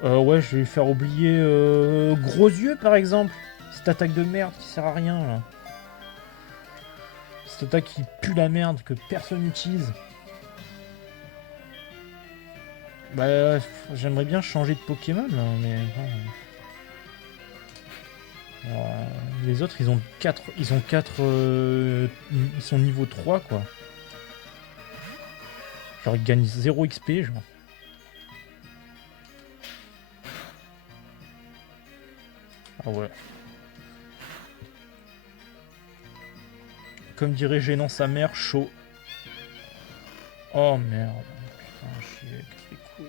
Ouais, je vais lui faire oublier Gros Yeux par exemple. Cette attaque de merde qui sert à rien là. Cette attaque qui pue la merde que personne n'utilise. Bah, j'aimerais bien changer de Pokémon là, mais. Alors, les autres ils ont 4. Ils sont niveau 3 quoi. Genre ils gagnent 0 XP genre. Ah ouais. Comme dirait gênant sa mère, chaud. Oh merde. Putain, chier, casse les couilles.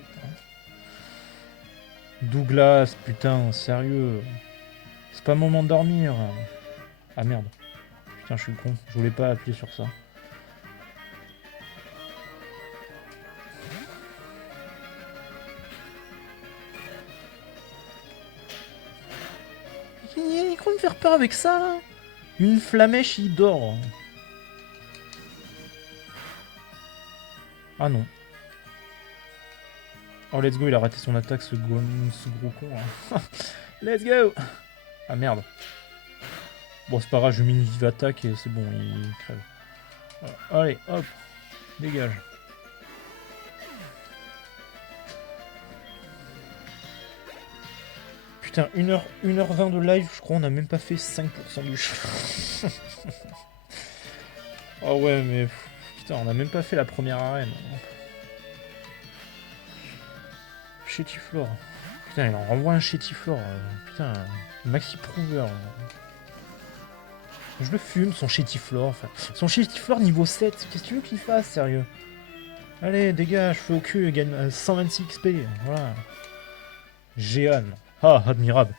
Douglas, putain, sérieux. C'est pas moment de dormir. Ah merde. Putain, je suis con. Je voulais pas appuyer sur ça. Il croit me faire peur avec ça là. Une flamèche, il dort. Ah non. Oh, let's go, il a raté son attaque, ce gros con. Hein. Let's go. Ah, merde. Bon, c'est pas grave, je mets une vive attaque et c'est bon, il crève. Allez, hop. Dégage. Putain, 1h20 de live, je crois on a même pas fait 5% du jeu. Oh ouais, mais... Putain, on a même pas fait la première arène. Chétiflore. Putain, il en renvoie un Chétiflore. Putain, Maxi Prover. Je le fume, son Chétiflore. Enfin, son Chétiflore niveau 7. Qu'est-ce que tu veux qu'il fasse, sérieux? Allez, dégage, feu au cul, il gagne 126 XP. Voilà. Jehan. Ah, admirable.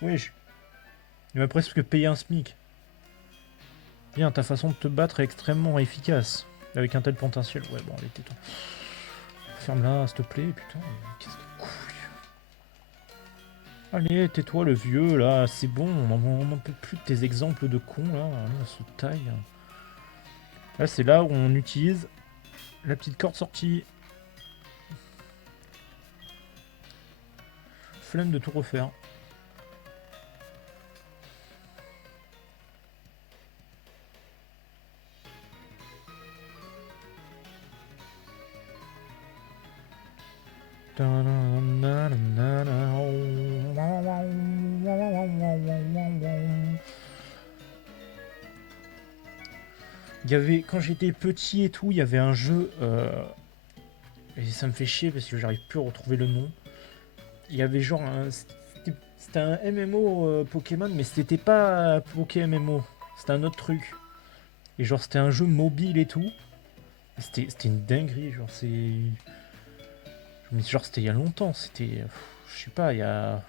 Wesh. Il m'a presque payé un SMIC. Bien, ta façon de te battre est extrêmement efficace. Avec un tel potentiel. Ouais, bon, allez, tais-toi. Ferme-la, s'il te plaît, putain. Qu'est-ce que couille. Allez, tais-toi, le vieux, là. C'est bon, on n'en peut plus de tes exemples de cons, là. Allez, on se taille. Là, c'est là où on utilise la petite corde sortie. Flemme de tout refaire. Il y avait, quand j'étais petit et tout, il y avait un jeu, et ça me fait chier parce que j'arrive plus à retrouver le nom. Il y avait genre un... C'était un MMO Pokémon, mais c'était pas Pokémon. C'était un autre truc. Et genre c'était un jeu mobile et tout. C'était une dinguerie, genre c'est... Mais genre c'était il y a longtemps, c'était... Je sais pas, il y a...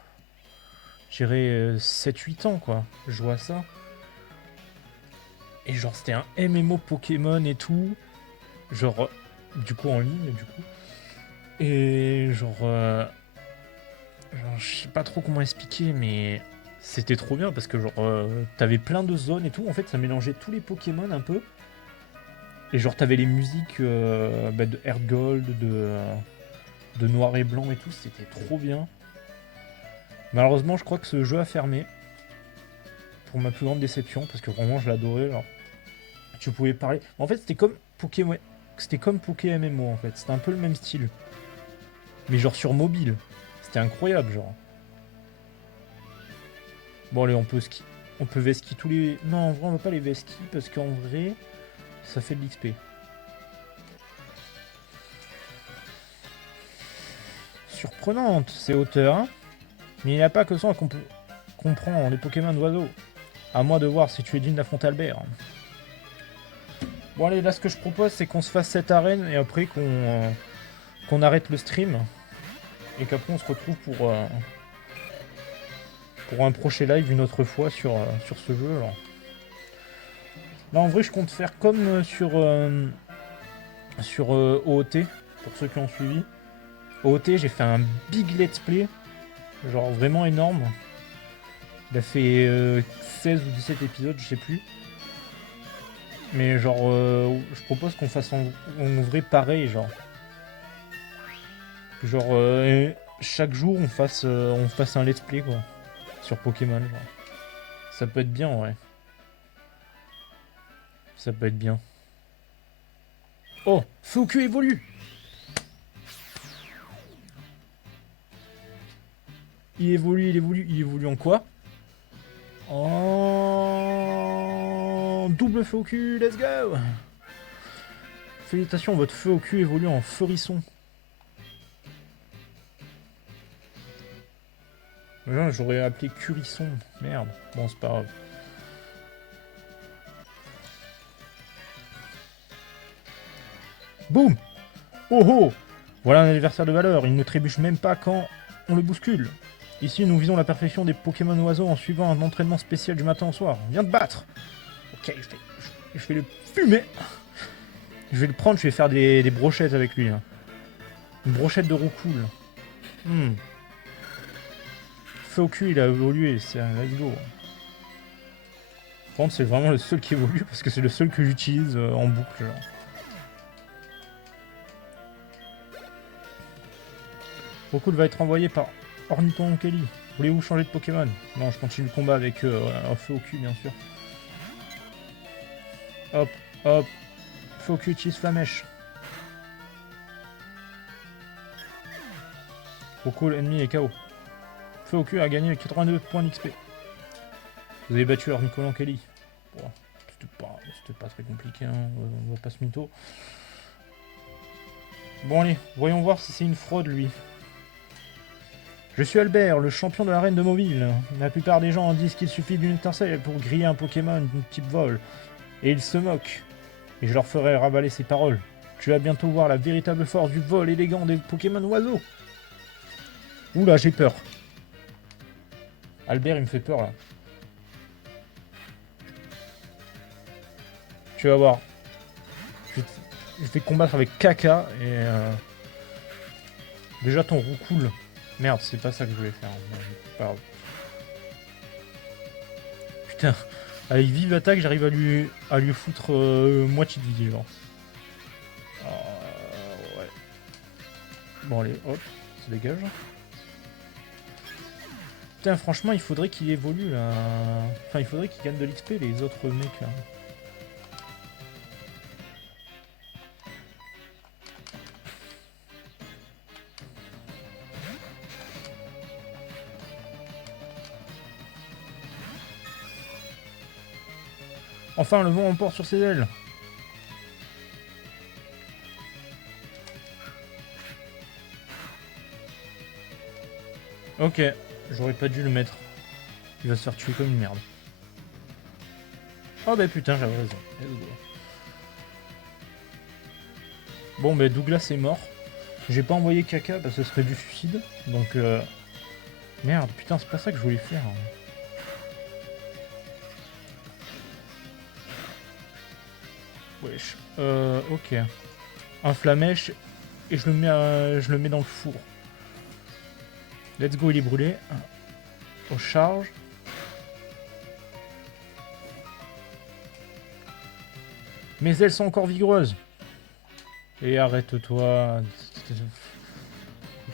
Je dirais 7-8 ans quoi, je jouais à ça. Et genre c'était un MMO Pokémon et tout. Genre, du coup en ligne du coup. Et genre... Genre, je sais pas trop comment expliquer, mais c'était trop bien parce que genre t'avais plein de zones et tout. En fait, ça mélangeait tous les Pokémon un peu. Et genre t'avais les musiques de Hergold, de Noir et Blanc et tout. C'était trop bien. Malheureusement, je crois que ce jeu a fermé. Pour ma plus grande déception, parce que vraiment je l'adorais. Genre, tu pouvais parler. En fait, c'était comme Pokémon. C'était comme Pokémon en fait. C'était un peu le même style. Mais genre sur mobile. C'était incroyable, genre. Bon, allez, on peut ski. On peut veski tous les... Non, en vrai, on va pas les veski, parce qu'en vrai, ça fait de l'XP. Surprenante, ces hauteurs. Hein, mais il n'y a pas que ça qu'on peut comprendre les Pokémon d'oiseaux. À moi de voir si tu es digne d'affronter Albert. Bon, allez, là, ce que je propose, c'est qu'on se fasse cette arène, et après qu'on arrête le stream. Et qu'après, on se retrouve pour un prochain live une autre fois sur ce jeu. Alors. Là, en vrai, je compte faire comme sur OOT, pour ceux qui ont suivi. OOT, j'ai fait un big let's play, genre vraiment énorme. Il a fait 16 ou 17 épisodes, je sais plus. Mais genre, je propose qu'on fasse en vrai pareil, genre. Genre, chaque jour, on fasse un let's play, quoi. Sur Pokémon, genre. Ça peut être bien, ouais. Ça peut être bien. Oh, Foucu évolue. Il évolue en quoi? En double feu au cul, let's go. Félicitations, votre feu au cul évolue en Feurisson. J'aurais appelé Curisson, merde. Bon, c'est pas grave. Boum. Oh oh. Voilà un adversaire de valeur, il ne trébuche même pas quand on le bouscule. Ici, nous visons la perfection des Pokémon oiseaux en suivant un entraînement spécial du matin au soir. Viens te battre. Ok, je vais le fumer. Je vais le prendre, je vais faire des brochettes avec lui. Hein. Une brochette de roucoule. Feu au cul, il a évolué, c'est un let's go. Par contre, c'est vraiment le seul qui évolue parce que c'est le seul que j'utilise en boucle. Genre. Beaucoup va être envoyé par Ornithon Kelly. Voulez-vous changer de Pokémon? Non, je continue le combat avec un feu au cul, bien sûr. Hop, hop. Feu au cul utilise Flamèche. Beaucoup, l'ennemi est KO. Feu au cul a gagné 82 points d'XP. Vous avez battu Ornithon Kelly. Bon, c'était pas très compliqué, hein. On va pas se mytho. Bon allez, voyons voir si c'est une fraude lui. Je suis Albert, le champion de l'arène de Mauville. La plupart des gens disent qu'il suffit d'une étincelle pour griller un Pokémon de type vol. Et ils se moquent. Et je leur ferai ravaler ces paroles. Tu vas bientôt voir la véritable force du vol élégant des Pokémon oiseaux. Oula, j'ai peur. Albert, il me fait peur là. Tu vas voir. Je vais combattre avec Kaka et... Déjà ton roucoule. Merde, c'est pas ça que je voulais faire. Pardon. Putain, avec vive attaque, j'arrive à lui foutre moitié de vie, genre. Ouais. Bon, allez, hop, ça dégage. Putain, franchement, il faudrait qu'il évolue là. Enfin, il faudrait qu'il gagne de l'XP, les autres mecs là. Enfin, le vent emporte sur ses ailes. Ok, j'aurais pas dû le mettre. Il va se faire tuer comme une merde. Oh bah putain, j'avais raison. Bon bah Douglas est mort. J'ai pas envoyé Kaka parce que ce serait du suicide. Donc merde, putain, c'est pas ça que je voulais faire. Wesh. Ok. Un flamèche et je le mets dans le four. Let's go, il est brûlé. On charge. Mes ailes sont encore vigoureuses. Et arrête-toi.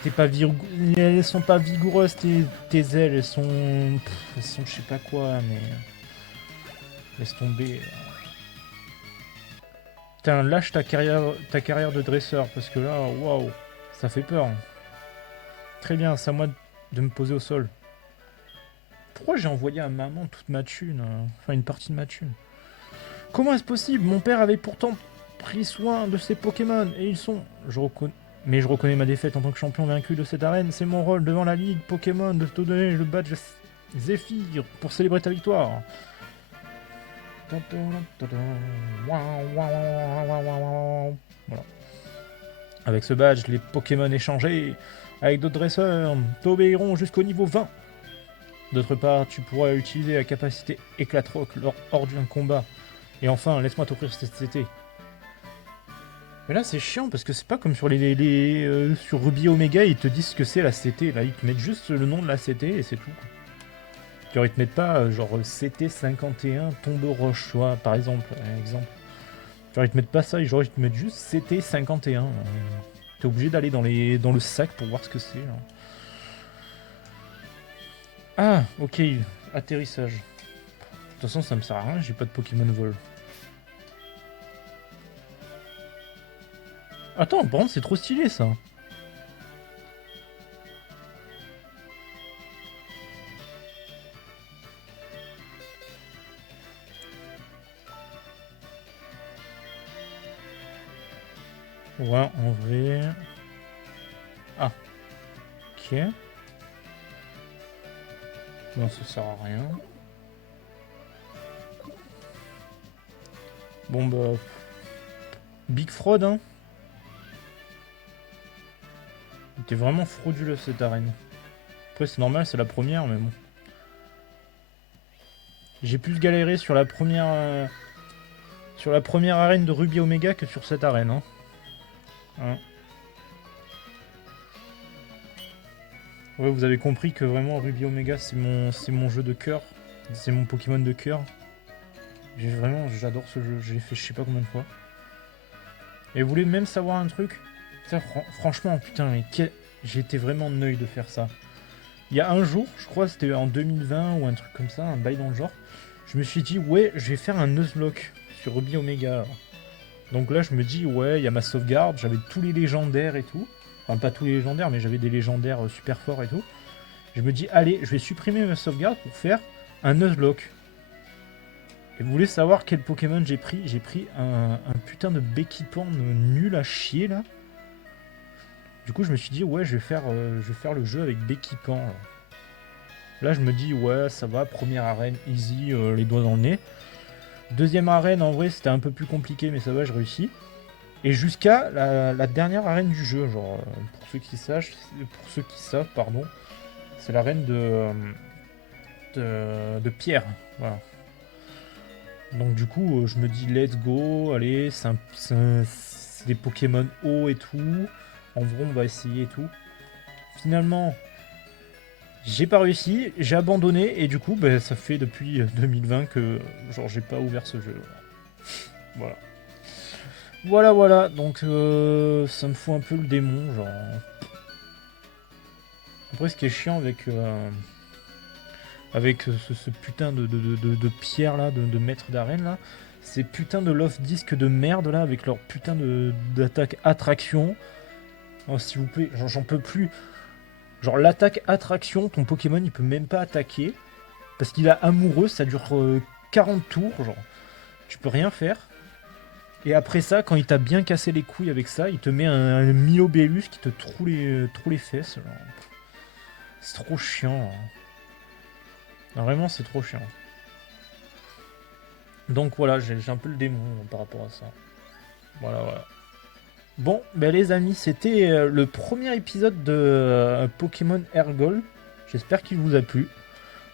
T'es pas elles sont pas vigoureuses, tes ailes. Elles sont je sais pas quoi, mais... Laisse tomber. Putain, lâche ta carrière de dresseur, parce que là, waouh, ça fait peur. Très bien, c'est à moi de me poser au sol. Pourquoi j'ai envoyé à maman toute ma thune, enfin une partie de ma thune? Comment est-ce possible? Mon père avait pourtant pris soin de ses Pokémon, et ils sont... Mais je reconnais ma défaite en tant que champion vaincu de cette arène. C'est mon rôle devant la ligue Pokémon de te donner le badge Zephyr pour célébrer ta victoire. Voilà. Avec ce badge, les Pokémon échangés avec d'autres dresseurs t'obéiront jusqu'au niveau 20. D'autre part, tu pourras utiliser la capacité Éclatroc hors d'un combat. Et enfin, laisse-moi t'offrir cette CT. Mais là, c'est chiant parce que c'est pas comme sur sur Ruby Omega, ils te disent ce que c'est la CT. Là, ils te mettent juste le nom de la CT et c'est tout. Genre, ils te mettent pas genre CT51 tombe roche, tu vois, par exemple. Genre, ils te mettent pas ça, genre, ils te mettent juste CT51. T'es obligé d'aller dans le sac pour voir ce que c'est. Ah, ok, atterrissage. De toute façon, ça me sert à rien, j'ai pas de Pokémon vol. Attends, par contre, c'est trop stylé ça. Ouais, en vrai. Ah. Ok. Non, ça sert à rien. Bon bah... Big fraud, hein. T'es vraiment frauduleux cette arène. Après c'est normal, c'est la première, mais bon. J'ai plus galéré sur la première arène de Ruby Omega que sur cette arène, hein. Ouais, vous avez compris que vraiment Ruby Omega c'est mon jeu de cœur. C'est mon Pokémon de cœur. J'adore ce jeu, je l'ai fait je sais pas combien de fois. Et vous voulez même savoir un truc? Ça, franchement, putain, mais J'ai été vraiment neuil de faire ça. Il y a un jour, je crois c'était en 2020 ou un truc comme ça, un bail dans le genre, je me suis dit ouais, je vais faire un Nuzlocke sur Ruby Omega. Donc là je me dis ouais, il y a ma sauvegarde, j'avais tous les légendaires et tout. Enfin pas tous les légendaires, mais j'avais des légendaires super forts et tout. Je me dis allez, je vais supprimer ma sauvegarde pour faire un Nuzlocke. Et vous voulez savoir quel Pokémon j'ai pris? J'ai pris un putain de Becky-Pan nul à chier là. Du coup je me suis dit ouais, je vais faire le jeu avec Becky-Pan. Là je me dis ouais, ça va, première arène easy, les doigts dans le nez. Deuxième arène en vrai c'était un peu plus compliqué, mais ça va, je réussis. Et jusqu'à la dernière arène du jeu, genre pour ceux qui savent, pardon, c'est l'arène de Pierre. Voilà. Donc du coup je me dis let's go, allez, c'est des Pokémon hauts et tout. En vrai on va essayer et tout. Finalement j'ai pas réussi, j'ai abandonné et du coup bah, ça fait depuis 2020 que genre j'ai pas ouvert ce jeu. Voilà, donc ça me fout un peu le démon, genre. Après ce qui est chiant avec ce putain de pierre là, de maître d'arène là, ces putains de love disques de merde là, avec leur putain d'attaque attraction. Oh, s'il vous plaît, j'en peux plus. Genre l'attaque attraction, ton Pokémon il peut même pas attaquer. Parce qu'il a amoureux, ça dure 40 tours, genre. Tu peux rien faire. Et après ça, quand il t'a bien cassé les couilles avec ça, il te met un Milobellus qui te troue les fesses. Genre. C'est trop chiant. Non, vraiment, c'est trop chiant. Donc voilà, j'ai un peu le démon par rapport à ça. Voilà. Bon, ben les amis, c'était le premier épisode de Pokémon Ergol. J'espère qu'il vous a plu.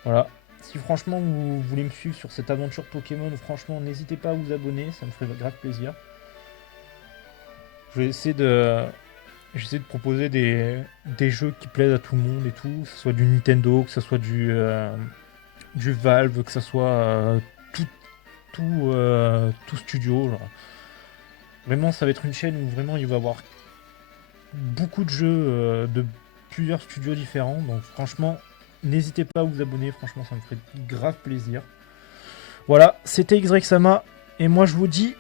Voilà. Si franchement vous voulez me suivre sur cette aventure Pokémon, franchement n'hésitez pas à vous abonner, ça me ferait grave plaisir. Je vais essayer de proposer des jeux qui plaisent à tout le monde et tout, que ce soit du Nintendo, que ce soit du Valve, que ce soit tout studio. Genre. Vraiment, ça va être une chaîne où vraiment il va y avoir beaucoup de jeux de plusieurs studios différents. Donc franchement, n'hésitez pas à vous abonner, franchement ça me ferait grave plaisir. Voilà, c'était Xrexama, et moi je vous dis